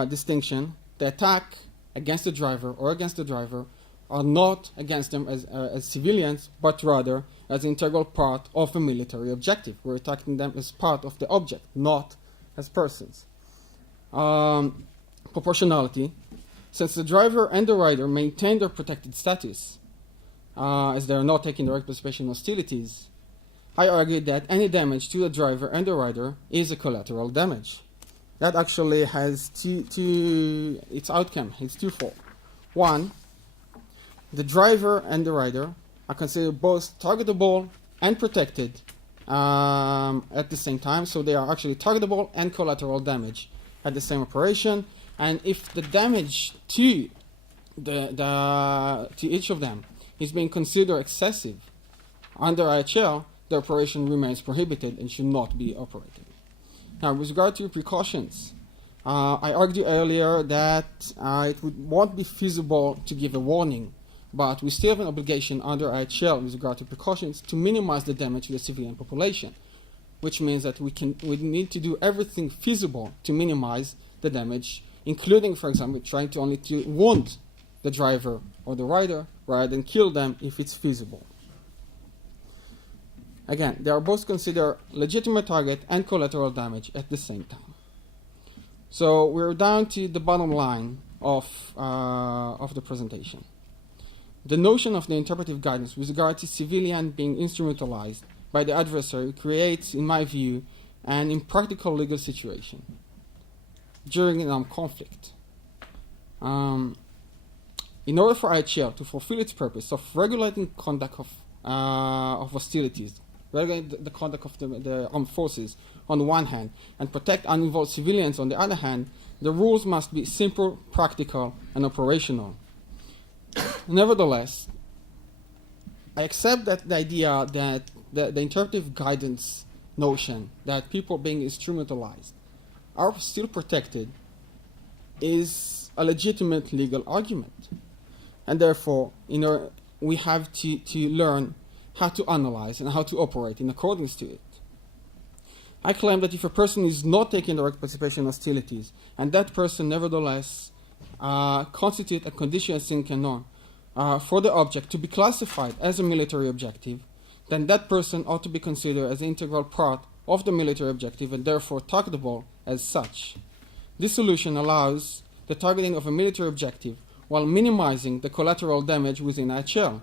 Distinction, the attack against the driver or against the driver are not against them as civilians, but rather as an integral part of a military objective. We're attacking them as part of the object, not as persons. Proportionality, since the driver and the rider maintain their protected status, as they are not taking direct participation in hostilities, I argue that any damage to the driver and the rider is a collateral damage. That actually has its outcome. It's twofold. One, the driver and the rider are considered both targetable and protected at the same time, so they are actually targetable and collateral damage at the same operation. And if the damage to each of them is being considered excessive under IHL, the operation remains prohibited and should not be operated. Now, with regard to precautions, I argued earlier that it won't be feasible to give a warning, but we still have an obligation under IHL with regard to precautions to minimize the damage to the civilian population, which means that we need to do everything feasible to minimize the damage, including, for example, trying to only to wound the driver or the rider rather than kill them if it's feasible. Again, they are both considered legitimate target and collateral damage at the same time. So we're down to the bottom line of the presentation. The notion of the interpretive guidance with regard to civilian being instrumentalized by the adversary creates, in my view, an impractical legal situation during an armed conflict. In order for IHL to fulfill its purpose of regulating conduct of hostilities, regulating the conduct of the armed forces on the one hand, and protect uninvolved civilians on the other hand, the rules must be simple, practical, and operational. Nevertheless, I accept that the idea that the interpretive guidance notion that people being instrumentalized are still protected is a legitimate legal argument. And therefore, we have to learn how to analyze and how to operate in accordance to it. I claim that if a person is not taking direct participation in hostilities, and that person nevertheless constitute a condition sine qua non for the object to be classified as a military objective, then that person ought to be considered as an integral part of the military objective and therefore targetable as such. This solution allows the targeting of a military objective while minimizing the collateral damage within IHL,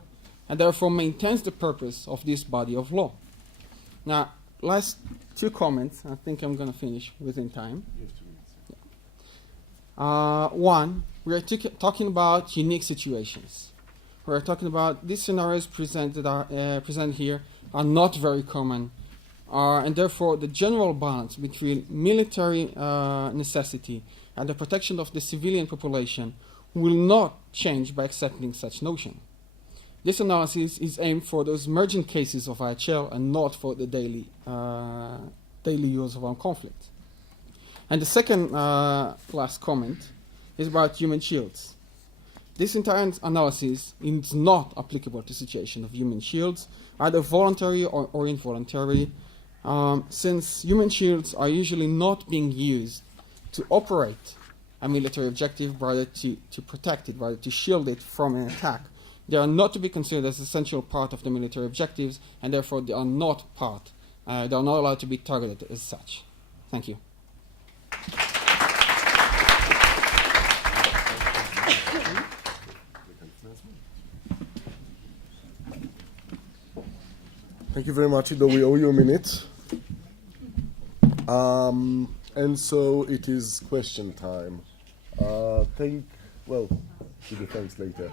and therefore maintains the purpose of this body of law. Now, last two comments. I think I'm going to finish within time. You have 2 minutes. One, we are talking about unique situations. We're talking about these scenarios presented here are not very common, and therefore the general balance between military necessity and the protection of the civilian population will not change by accepting such notion. This analysis is aimed for those emergent cases of IHL and not for the daily use of armed conflict. And the second last comment is about human shields. This entire analysis is not applicable to the situation of human shields, either voluntary or involuntary, since human shields are usually not being used to operate a military objective, rather to protect it, rather to shield it from an attack. They are not to be considered as essential part of the military objectives, and therefore they are not allowed to be targeted as such. Thank you. Thank you very much, Ido. We owe you a minute. And so it is question time. We'll do the thanks later.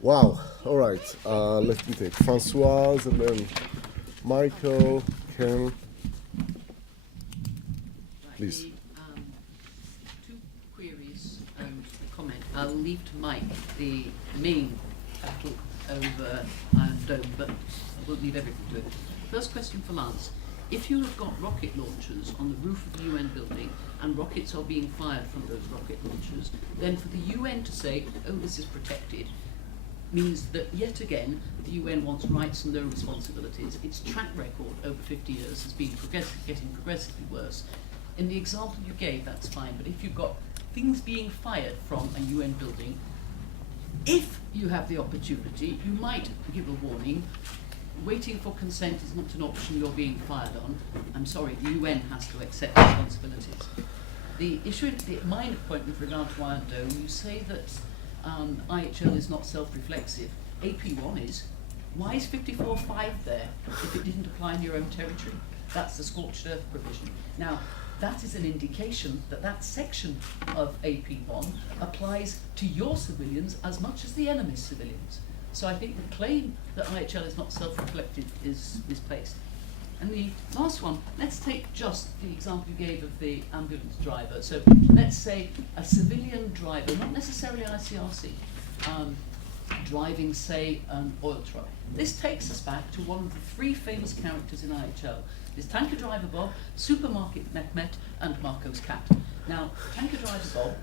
Wow. All right. Let me take Françoise and then Michael, Ken. Please. Two queries and a comment. I'll leave to Mike the main battle over Iron Dome, but I won't leave everything to it. First question for Lance. If you have got rocket launchers on the roof of the UN building and rockets are being fired from those rocket launchers, then for the UN to say, oh, this is protected, means that yet again the UN wants rights and no responsibilities. Its track record over 50 years has been getting progressively worse. In the example you gave, that's fine, but if you've got things being fired from a UN building, if you have the opportunity, you might give a warning. Waiting for consent is not an option you're being fired on. I'm sorry, the UN has to accept responsibilities. The issue, my point with regard to Iron Dome, you say that IHL is not self-reflexive. AP1 is. Why is 54.5 there if it didn't apply in your own territory? That's the scorched earth provision. Now, that is an indication that that section of AP1 applies to your civilians as much as the enemy's civilians. So I think the claim that IHL is not self-reflective is misplaced. And the last one, let's take just the example you gave of the ambulance driver. So let's say a civilian driver, not necessarily ICRC, driving, say, an oil truck. This takes us back to one of the three famous characters in IHL. There's Tanker Driver Bob, Supermarket Mehmet, and Marco's cat. Now, Tanker Driver Bob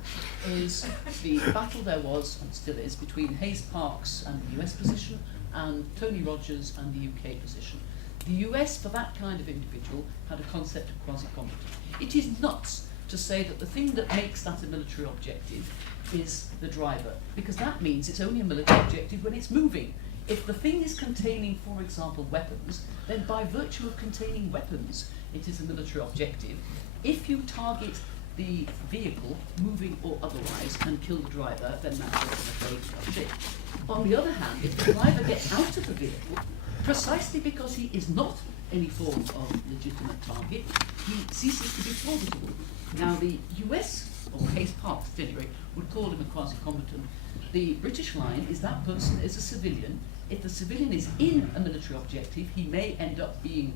is the battle there was, and still is, between Hayes Parks and the US position, and Tony Rogers and the UK position. The US, for that kind of individual, had a concept of quasi-competent. It is nuts to say that the thing that makes that a military objective is the driver, because that means it's only a military objective when it's moving. If the thing is containing, for example, weapons, then by virtue of containing weapons, it is a military objective. If you target the vehicle, moving or otherwise, and kill the driver, then that's an afraid shit. On the other hand, if the driver gets out of the vehicle, precisely because he is not any form of legitimate target, he ceases to be plausible. Now, the US, or Hayes Parks, at any rate, would call him a quasi-combatant. The British line is that person is a civilian. If the civilian is in a military objective, he may end up being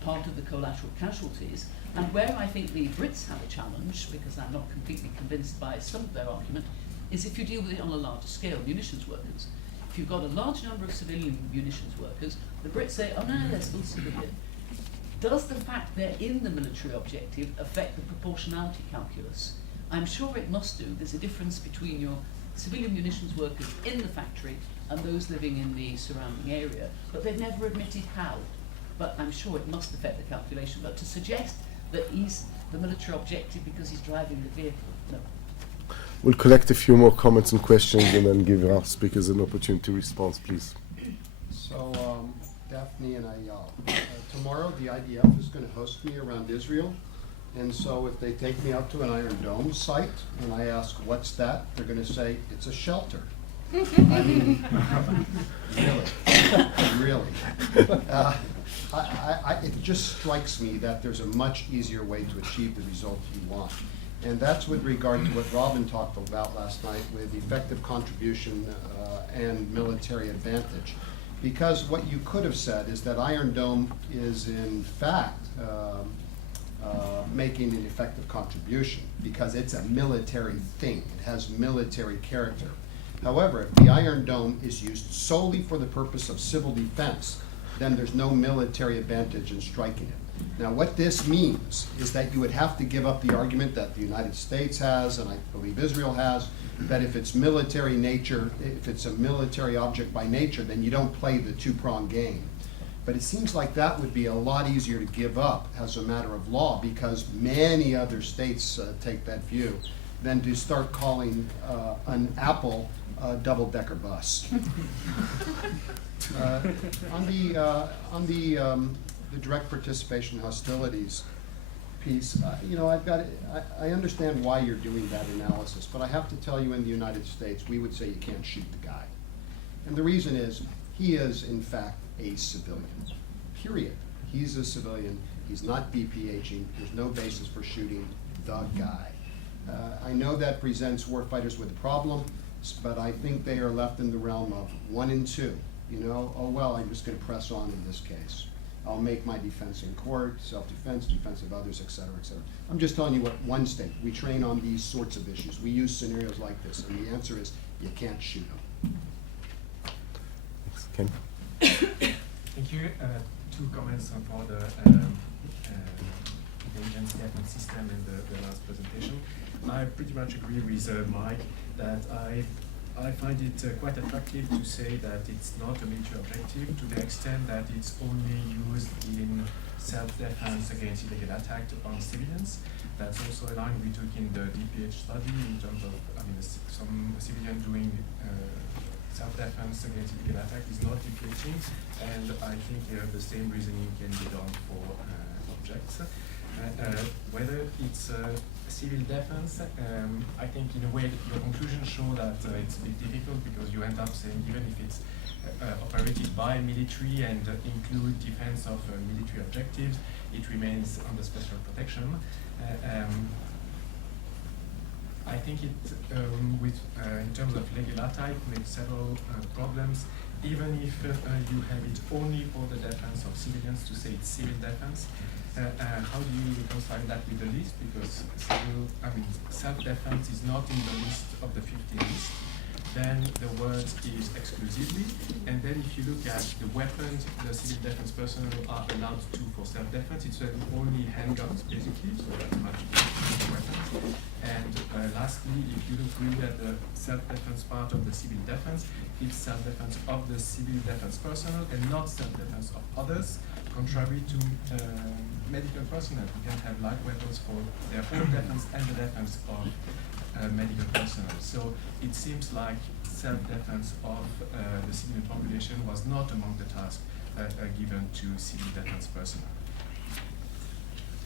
part of the collateral casualties. And where I think the Brits have a challenge, because I'm not completely convinced by some of their argument, is if you deal with it on a larger scale, munitions workers. If you've got a large number of civilian munitions workers, the Brits say, oh no, they're still civilian. Does the fact they're in the military objective affect the proportionality calculus? I'm sure it must do. There's a difference between your civilian munitions workers in the factory and those living in the surrounding area, but they've never admitted how. But I'm sure it must affect the calculation. But to suggest that he's the military objective because he's driving the vehicle, no. We'll collect a few more comments and questions and then give our speakers an opportunity to respond, please. So, Daphné and Ayal, tomorrow the IDF is going to host me around Israel. And so if they take me out to an Iron Dome site and I ask, what's that? They're going to say, it's a shelter. I mean, really. It just strikes me that there's a much easier way to achieve the result you want. And that's with regard to what Robin talked about last night with effective contribution and military advantage. Because what you could have said is that Iron Dome is in fact making an effective contribution because it's a military thing. It has military character. However, if the Iron Dome is used solely for the purpose of civil defense, then there's no military advantage in striking it. Now, what this means is that you would have to give up the argument that the United States has, and I believe Israel has, that if it's military nature, if it's a military object by nature, then you don't play the two-pronged game. But it seems like that would be a lot easier to give up as a matter of law, because many other states take that view, than to start calling an Apple a double-decker bus. On the direct participation in hostilities piece, I understand why you're doing that analysis, but I have to tell you, in the United States, we would say you can't shoot the guy. And the reason is, he is, in fact, a civilian, period. He's a civilian. He's not BPHing. There's no basis for shooting the guy. I know that presents warfighters with a problem, but I think they are left in the realm of 1 and 2. Oh, well, I'm just going to press on in this case. I'll make my defense in court, self-defense, defense of others, et cetera, et cetera. I'm just telling you what one state. We train on these sorts of issues. We use scenarios like this, and the answer is you can't shoot them. Ken? Thank you. Two comments on the intelligence development system and the last presentation. I pretty much agree with Mike that I find it quite attractive to say that it's not a military objective to the extent that it's only used in self-defense against illegal attack on civilians. That's also a line we took in the DPH study in terms of, some civilian doing self-defense against illegal attack is not DPHing, and I think the same reasoning can be done for objects. Whether it's civil defense, I think in a way your conclusions show that it's a bit difficult, because you end up saying even if it's operated by military and include defense of military objectives, it remains under special protection. I think it, in terms of legal attack, makes several problems. Even if you have it only for the defense of civilians, to say it's civil defense, how do you reconcile that with the list? Because self-defense is not in the list of the 15 list. Then the word is exclusively, and then if you look at the weapons the civil defense personnel are allowed to for self-defense, it's only handguns basically, so that's much weapons. And lastly, if you look really at the self-defense part of the civil defense, it's self-defense of the civil defense personnel and not self-defense of others, contrary to medical personnel who can have light weapons for their own defense and the defense of medical personnel. So it seems like self-defense of the civilian population was not among the tasks given to civil defense personnel.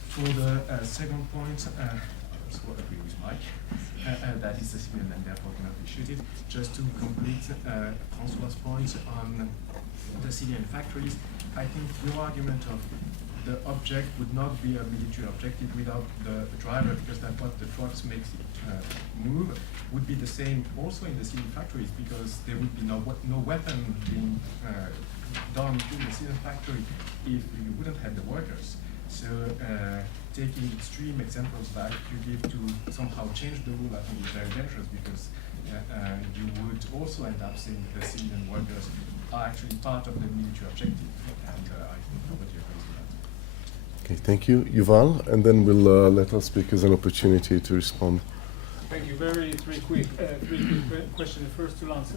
For the second point, I also agree with Mike, that is the civilian and therefore cannot be shooted. Just to complete François' point on the civilian factories, I think your argument of the object would not be a military objective without the driver, because that's what the trucks makes it move, would be the same also in the civil factories, because there would be no weapon being done in the civil factory if you wouldn't have the workers. So taking extreme examples like you give to somehow change the rule, I think is very dangerous, because you would also end up saying the civilian workers are actually part of the military objective, and I think nobody agrees with that. Okay, thank you. Yuval, and then we'll let our speakers an opportunity to respond. Thank you. Three quick questions. First to Lance.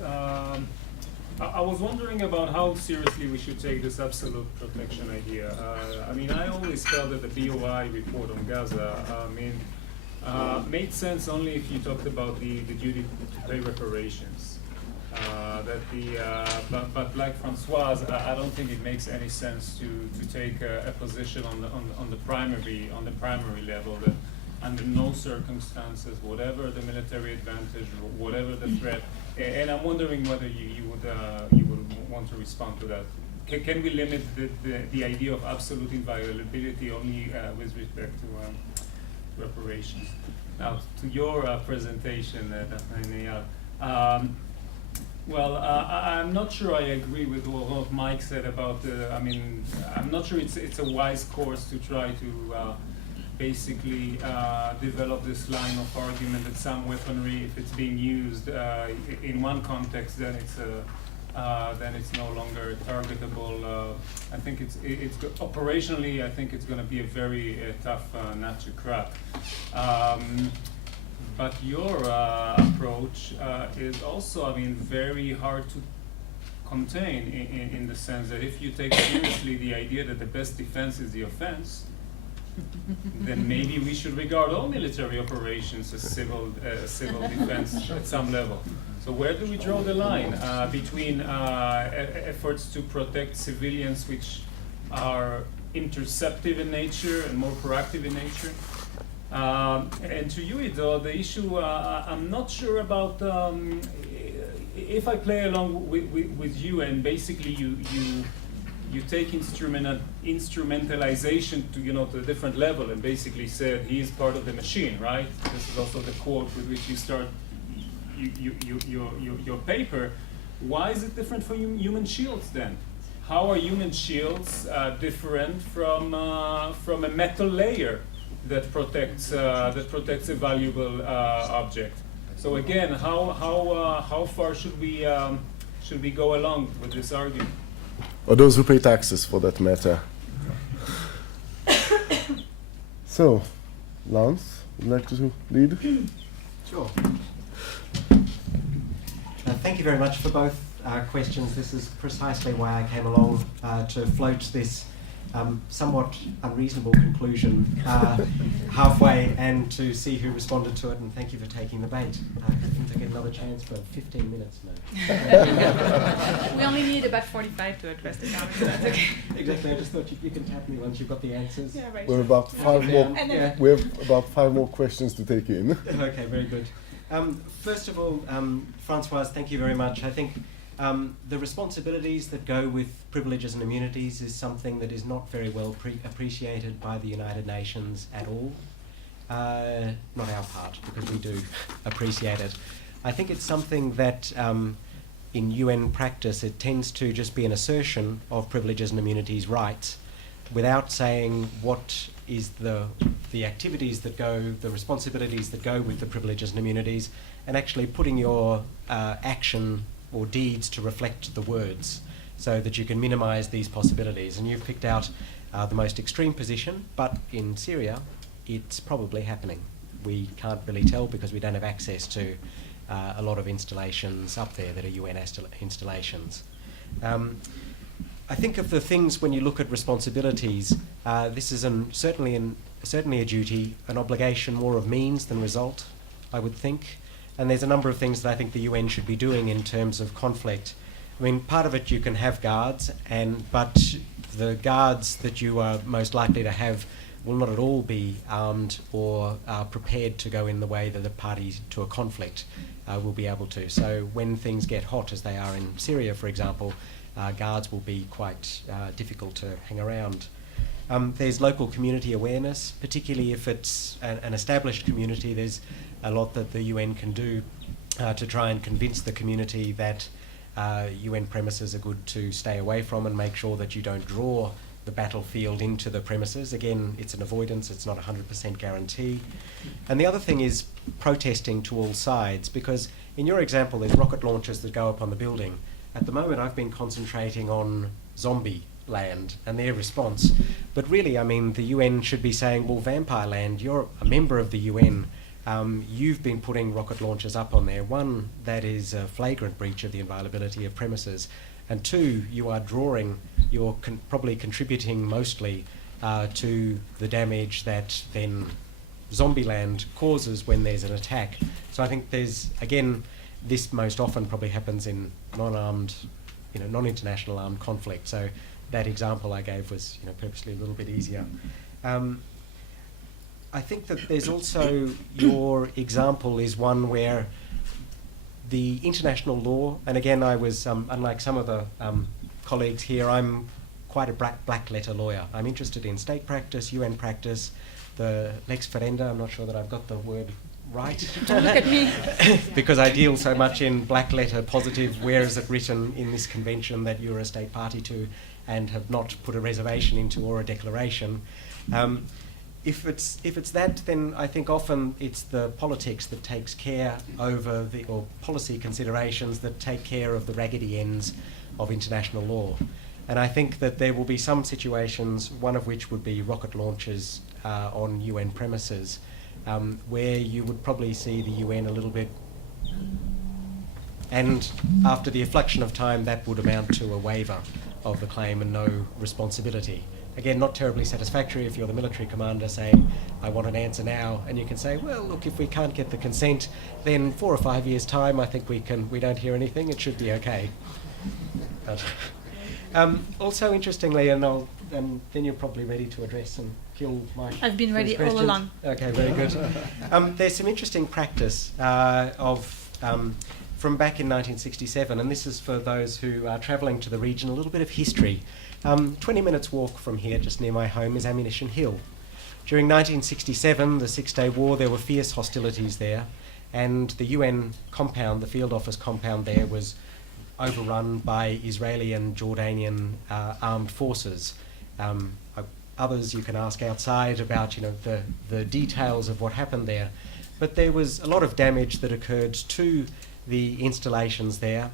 I was wondering about how seriously we should take this absolute protection idea. I always felt that the BOI report on Gaza made sense only if you talked about the duty to pay reparations. But like François, I don't think it makes any sense to take a position on the primary level that under no circumstances, whatever the military advantage, whatever the threat, and I'm wondering whether you would want to respond to that. Can we limit the idea of absolute inviolability only with respect to reparations? Now, to your presentation, Daphné and Ayal. I'm not sure I agree with what Mike said about I'm not sure it's a wise course to try to basically develop this line of argument that some weaponry, if it's being used in one context, then it's then it's no longer targetable. I think operationally, I think it's going to be a very tough nut to crack. But your approach is also, I mean, very hard to contain in the sense that if you take seriously the idea that the best defense is the offense, then maybe we should regard all military operations as civil defense at some level. So where do we draw the line between efforts to protect civilians which are interceptive in nature and more proactive in nature? And to you, Ido, the issue, I'm not sure about, if I play along with you and basically you take instrumentalization to, to a different level and basically said he is part of the machine, right? This is also the quote with which you start your paper. Why is it different for human shields then? How are human shields different from a metal layer that protects a valuable object? So again, how far should we go along with this argument? Or those who pay taxes, for that matter. So, Lance, would you like to lead? Sure. Thank you very much for both questions. This is precisely why I came along to float this somewhat unreasonable conclusion halfway and to see who responded to it, and thank you for taking the bait. I think I get another chance for 15 minutes now. We only need about 45 to address the comments, so that's okay. Exactly, I just thought you can tap me once you've got the answers. Yeah, right. We have about five more. Yeah. We have about 5 more questions to take in. Okay, very good. First of all, Francoise, thank you very much. I think the responsibilities that go with privileges and immunities is something that is not very well appreciated by the United Nations at all. Not our part, because we do appreciate it. I think it's something that in UN practice it tends to just be an assertion of privileges and immunities rights without saying what is the activities that go, the responsibilities that go with the privileges and immunities, and actually putting your action or deeds to reflect the words so that you can minimize these possibilities. And you've picked out the most extreme position, but in Syria it's probably happening. We can't really tell because we don't have access to a lot of installations up there that are UN installations. I think of the things when you look at responsibilities, this is certainly a duty, an obligation more of means than result, I would think. And there's a number of things that I think the UN should be doing in terms of conflict. I mean, part of it you can have guards, but the guards that you are most likely to have will not at all be armed or prepared to go in the way that the parties to a conflict will be able to. So when things get hot, as they are in Syria, for example, guards will be quite difficult to hang around. There's local community awareness, particularly if it's an established community. There's a lot that the UN can do to try and convince the community that UN premises are good to stay away from and make sure that you don't draw the battlefield into the premises. Again, it's an avoidance, it's not a 100% guarantee. And the other thing is protesting to all sides, because in your example there's rocket launchers that go up on the building. At the moment I've been concentrating on zombie land and their response. But really, I mean, the UN should be saying, well, Vampire Land, you're a member of the UN. You've been putting rocket launchers up on there. One, that is a flagrant breach of the inviolability of premises. And two, you are you're probably contributing mostly to the damage that then Zombieland causes when there's an attack. So I think there's, again, this most often probably happens in non-armed, non-international armed conflict. So that example I gave was, purposely a little bit easier. I think that there's also, your example is one where the international law, and again I was, unlike some of the colleagues here, I'm quite a black letter lawyer. I'm interested in state practice, UN practice, the lex ferenda. I'm not sure that I've got the word right. Don't look at me. Because I deal so much in black letter positive, where is it written in this convention that you're a state party to and have not put a reservation into or a declaration. if it's that, then I think often it's the politics that takes care over or policy considerations that take care of the raggedy ends of international law. And I think that there will be some situations, one of which would be rocket launches on UN premises, where you would probably see the UN a little bit, and after the effluxion of time, that would amount to a waiver of the claim and no responsibility. Again, not terribly satisfactory if you're the military commander saying, I want an answer now, and you can say, well, look, if we can't get the consent, then 4 or 5 years' time, I think we don't hear anything, it should be okay. But, also, interestingly, and then you're probably ready to address and kill my I've been ready questions. all along. Okay, very good. There's some interesting practice from back in 1967, and this is for those who are travelling to the region, a little bit of history. 20 minutes walk from here, just near my home, is Ammunition Hill. During 1967, the Six-Day War, there were fierce hostilities there, and the UN compound, the field office compound there, was overrun by Israeli and Jordanian armed forces. Others you can ask outside about, the details of what happened there. But there was a lot of damage that occurred to the installations there,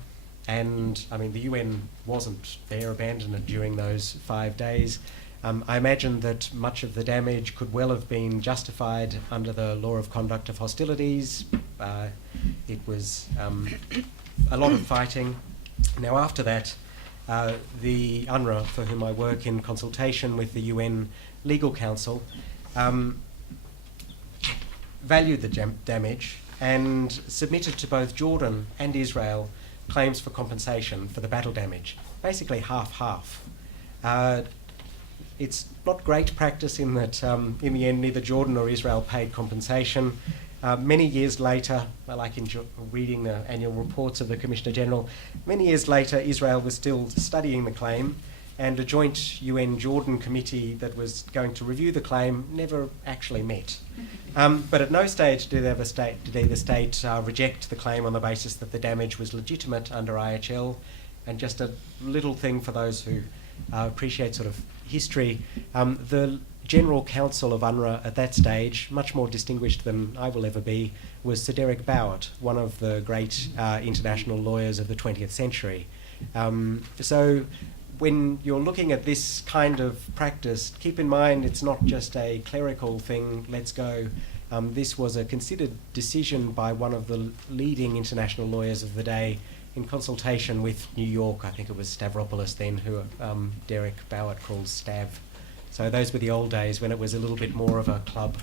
and the UN wasn't there, abandoned it during those 5 days. I imagine that much of the damage could well have been justified under the law of conduct of hostilities. It was a lot of fighting. Now, after that, the UNRWA, for whom I work in consultation with the UN Legal Council, valued the damage and submitted to both Jordan and Israel claims for compensation for the battle damage, basically half-half. It's not great practice in that, in the end, neither Jordan or Israel paid compensation. Many years later, like reading the annual reports of the Commissioner General, many years later Israel was still studying the claim, and a joint UN-Jordan committee that was going to review the claim never actually met. But at no stage did either state reject the claim on the basis that the damage was legitimate under IHL. And just a little thing for those who appreciate sort of history, the General Counsel of UNRWA at that stage, much more distinguished than I will ever be, was Sir Derek Bowett, one of the great international lawyers of the 20th century. So when you're looking at this kind of practice, keep in mind it's not just a clerical thing, let's go. This was a considered decision by one of the leading international lawyers of the day in consultation with New York. I think it was Stavropoulos then, who Derek Bowett calls Stav. So those were the old days when it was a little bit more of a club.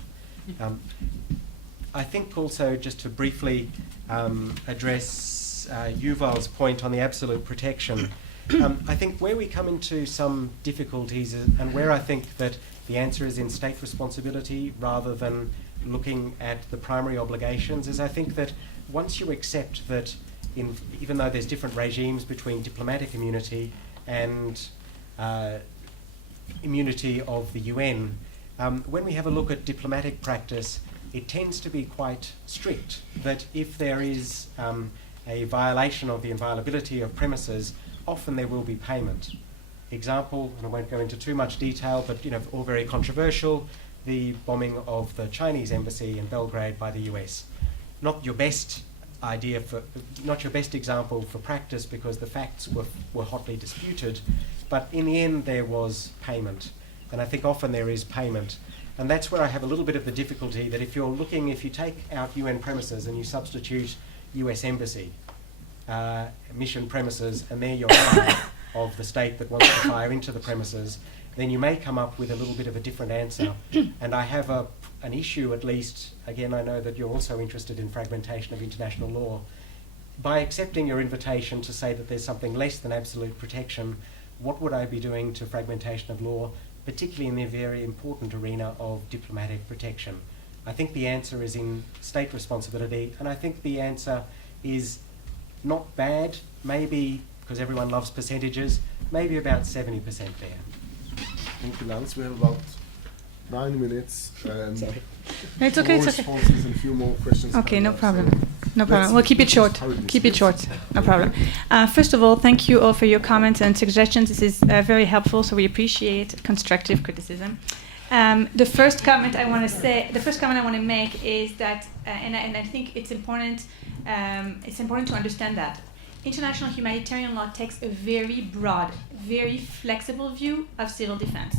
I think also, just to briefly address Yuval's point on the absolute protection, I think where we come into some difficulties and where I think that the answer is in state responsibility rather than looking at the primary obligations is I think that once you accept that even though there's different regimes between diplomatic immunity and immunity of the UN, when we have a look at diplomatic practice, it tends to be quite strict, that if there is a violation of the inviolability of premises, often there will be payment. Example, and I won't go into too much detail, but all very controversial, the bombing of the Chinese embassy in Belgrade by the US. Not your best example for practice because the facts were hotly disputed, but in the end there was payment, and I think often there is payment. And that's where I have a little bit of the difficulty that if you take out UN premises and you substitute US embassy, mission premises, and they're your fire of the state that wants to fire into the premises, then you may come up with a little bit of a different answer. And I have an issue, at least, again, I know that you're also interested in fragmentation of international law. By accepting your invitation to say that there's something less than absolute protection, what would I be doing to fragmentation of law, particularly in the very important arena of diplomatic protection? I think the answer is in state responsibility, and I think the answer is not bad, maybe, because everyone loves percentages, maybe about 70% there. Thank you, Lance. We have about 9 minutes. No, it's okay, it's okay. Responses and a few more questions. Okay, no problem. So No problem. We'll keep it short. Keep it short. No problem. First of all, thank you all for your comments and suggestions. This is very helpful, so we appreciate constructive criticism. The first comment I want to make is that, and I think it's important to understand that international humanitarian law takes a very broad, very flexible view of civil defense.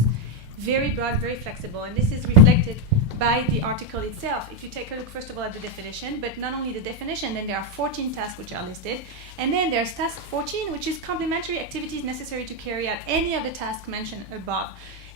Very broad, very flexible, and this is reflected by the article itself. If you take a look, first of all, at the definition, but not only the definition, then there are 14 tasks which are listed, and then there's task 14, which is complementary activities necessary to carry out any of the tasks mentioned above.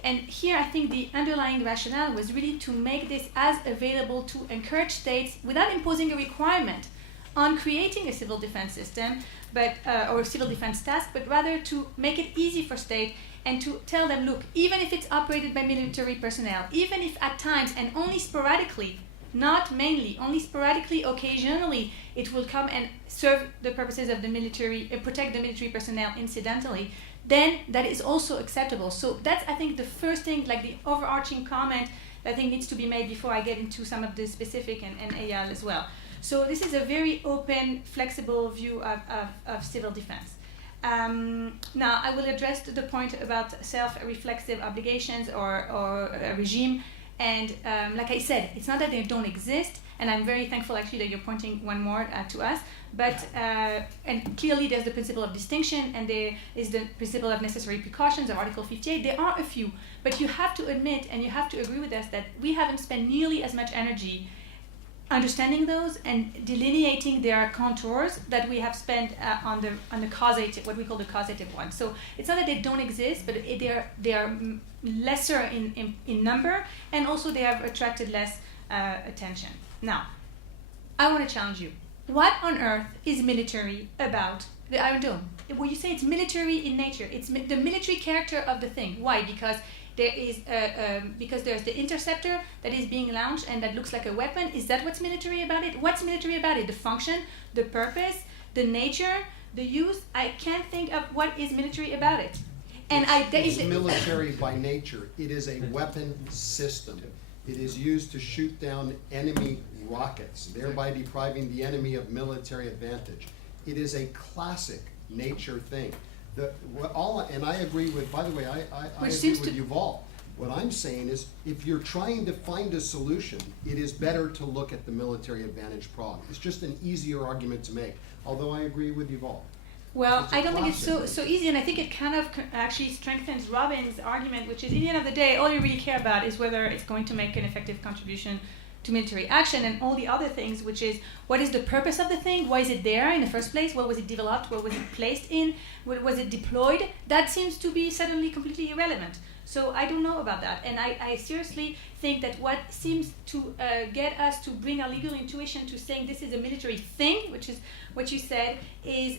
And here I think the underlying rationale was really to make this as available to encourage states without imposing a requirement on creating a civil defense system, or a civil defense task, but rather to make it easy for states and to tell them, look, even if it's operated by military personnel, even if at times and only sporadically, not mainly, only sporadically, occasionally, it will come and serve the purposes of the military, protect the military personnel incidentally, then that is also acceptable. So that's, I think, the first thing, like the overarching comment that I think needs to be made before I get into some of the specific and Ayal as well. So this is a very open, flexible view of civil defense. Now, I will address the point about self-reflexive obligations or a regime. And like I said, it's not that they don't exist, and I'm very thankful actually that you're pointing one more to us, but and clearly there's the principle of distinction, and there is the principle of necessary precautions of Article 58. There are a few, but you have to admit and you have to agree with us that we haven't spent nearly as much energy understanding those and delineating their contours that we have spent on the causative, what we call the causative ones. So it's not that they don't exist, but they are lesser in number, and also they have attracted less attention. Now, I want to challenge you. What on earth is military about the Iron Dome? Well, you say it's military in nature. It's the military character of the thing. Why? Because there's the interceptor that is being launched and that looks like a weapon. Is that what's military about it? What's military about it? The function, the purpose, the nature, the use. I can't think of what is military about it. And it's military by nature. It is a weapon system. It is used to shoot down enemy rockets, thereby depriving the enemy of military advantage. It is a classic nature thing. And I agree with, by the way, I agree with Yuval. What I'm saying is, if you're trying to find a solution, it is better to look at the military advantage prong. It's just an easier argument to make, although I agree with Yuval. Well, I don't think it's so easy, and I think it kind of actually strengthens Robin's argument, which is, at the end of the day, all you really care about is whether it's going to make an effective contribution to military action, and all the other things, which is what is the purpose of the thing, why is it there in the first place, what was it developed, what was it placed in, what was it deployed, that seems to be suddenly completely irrelevant. So I don't know about that, and I seriously think that what seems to get us to bring our legal intuition to saying this is a military thing, which is what you said, is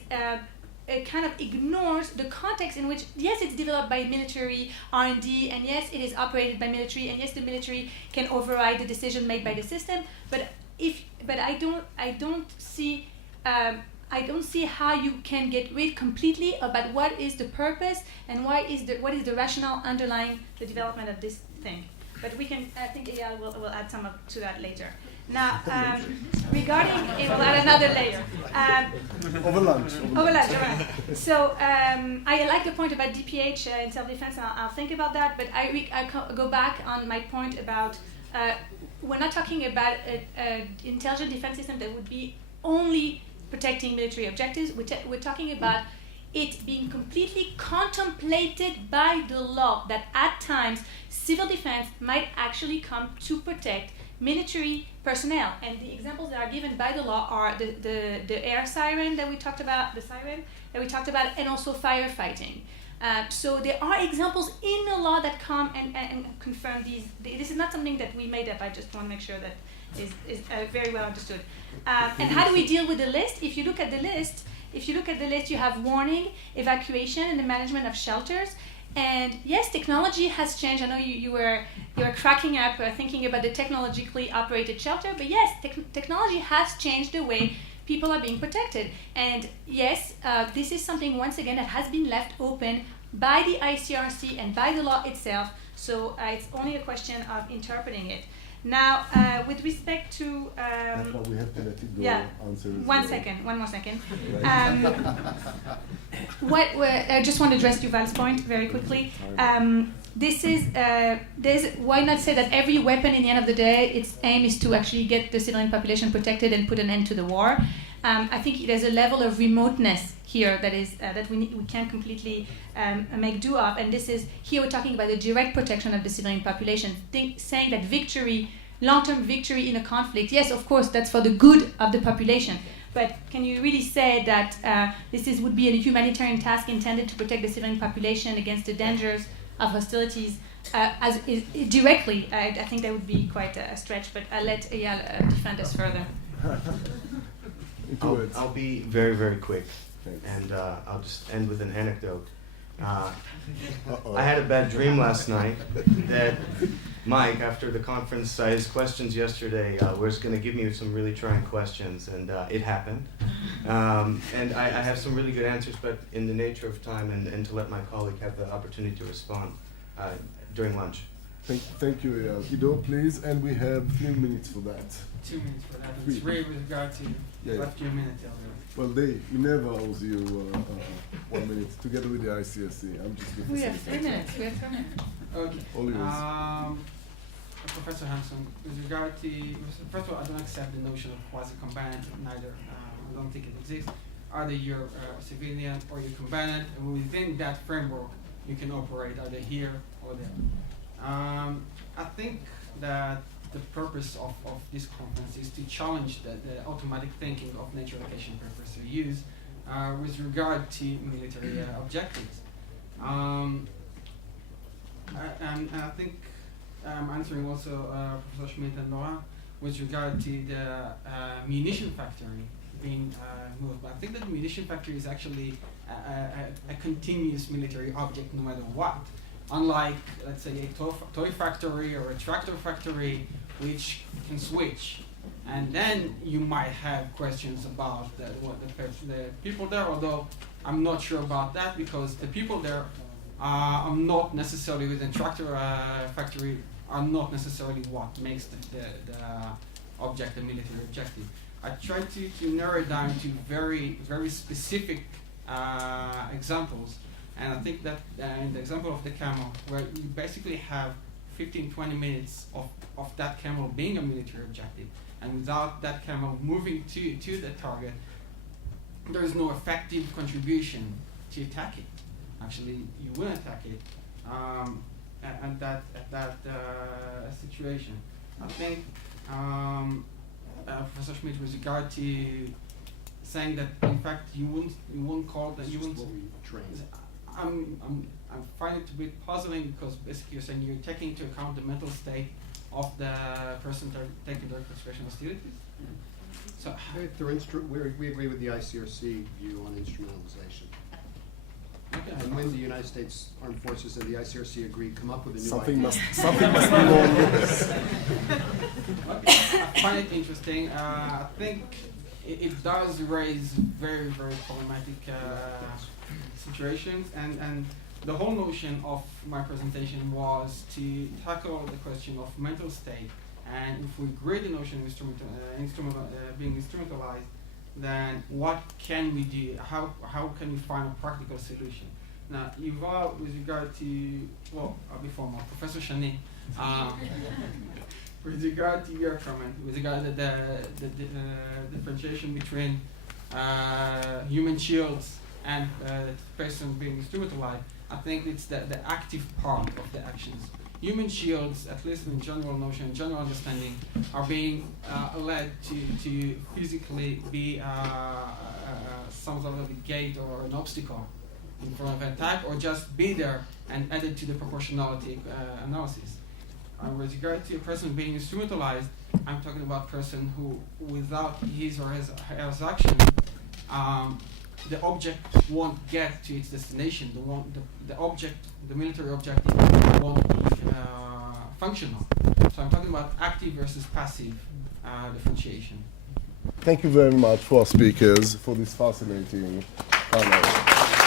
it kind of ignores the context in which, yes, it's developed by military R&D, and yes, it is operated by military, and yes, the military can override the decision made by the system. But I don't see how you can get rid completely about what is the purpose and what is the rationale underlying the development of this thing. But we can, I think Ayal will add some to that later. Now, regarding, it will add another layer. Over lunch, all right. So I like the point about DPH in self-defense, and I'll think about that, but I go back on my point about, we're not talking about an intelligent defense system that would be only protecting military objectives. We're talking about it being completely contemplated by the law that at times civil defense might actually come to protect military personnel. And the examples that are given by the law are the air siren that we talked about, and also firefighting. So there are examples in the law that come and confirm these. This is not something that we made up. I just want to make sure that is very well understood. And how do we deal with the list? If you look at the list, you have warning, evacuation, and the management of shelters. And yes, technology has changed. I know you were cracking up thinking about the technologically operated shelter, but yes, technology has changed the way people are being protected. And yes, this is something, once again, that has been left open by the ICRC and by the law itself. So it's only a question of interpreting it. Now, with respect to... That's why we have to let it go. Yeah, one more second. I just want to address Yuval's point very quickly. this is why not say that every weapon, in the end of the day, its aim is to actually get the civilian population protected and put an end to the war. I think there's a level of remoteness here that is that we can't completely make do of, and this is here we're talking about the direct protection of the civilian population. Saying that victory, long-term victory in a conflict, yes, of course, that's for the good of the population. But can you really say that this would be a humanitarian task intended to protect the civilian population against the dangers of hostilities directly? I think that would be quite a stretch, but I'll let Ayal defend us further. I'll be very, very quick, and I'll just end with an anecdote. I had a bad dream last night that Mike, after the conference, his questions yesterday was going to give me some really trying questions, and it happened. And I have some really good answers, but in the nature of time and to let my colleague have the opportunity to respond during lunch. Thank you, Ayal. Ido, please, and we have 3 minutes for that. 2 minutes for that. It's really with regard to left you a minute already. Well, Minerva owes you 1 minute, together with the ICRC. I'm just going to We have 3 minutes. Okay. All yours. Professor Hanson, with regard to, first of all, I don't accept the notion of quasi-combatant, neither. I don't think it exists. Either you're civilian or you're combatant, and within that framework, you can operate either here or there. I think that the purpose of this conference is to challenge the automatic thinking of natural location preferential use with regard to military objectives. And I think I'm answering also Professor Schmidt and Laurent with regard to the munition factory being moved. But I think that the munition factory is actually a continuous military object no matter what. Unlike, let's say, a toy factory or a tractor factory, which can switch. And then you might have questions about the people there, although I'm not sure about that because the people there are not necessarily within tractor factory, are not necessarily what makes the object a military objective. I tried to narrow it down to very, very specific examples. And I think that in the example of the camel, where you basically have 15-20 minutes of that camel being a military objective, and without that camel moving to the target, there is no effective contribution to attack it. Actually, you will attack it at that situation. I think Professor Schmidt, with regard to saying that in fact you wouldn't call that you wouldn't. I find it to be puzzling because basically you're saying you're taking into account the mental state of the person taking direct expression hostilities. So we agree with the ICRC view on instrumentalization. okay. And when the United States Armed Forces and the ICRC agree, come up with a new Something idea. must be wrong with this. Okay. I find it interesting. I think it does raise very, very problematic situations, and the whole notion of my presentation was to tackle the question of mental state, and if we agree the notion of being instrumentalized, then what can we do? How can we find a practical solution? Now, Yuval, with regard to, well, I'll be formal, Professor Shani, with regard to your comment, with regard to the differentiation between human shields and person being instrumentalized, I think it's the active part of the actions. Human shields, at least in general notion, general understanding, are being led to physically be some sort of a gate or an obstacle in front of an attack, or just be there and added to the proportionality analysis. With regard to a person being instrumentalized, I'm talking about a person who, without his or her action, the object won't get to its destination. The military objective won't be functional. So I'm talking about active versus passive differentiation. Thank you very much for our speakers for this fascinating panel.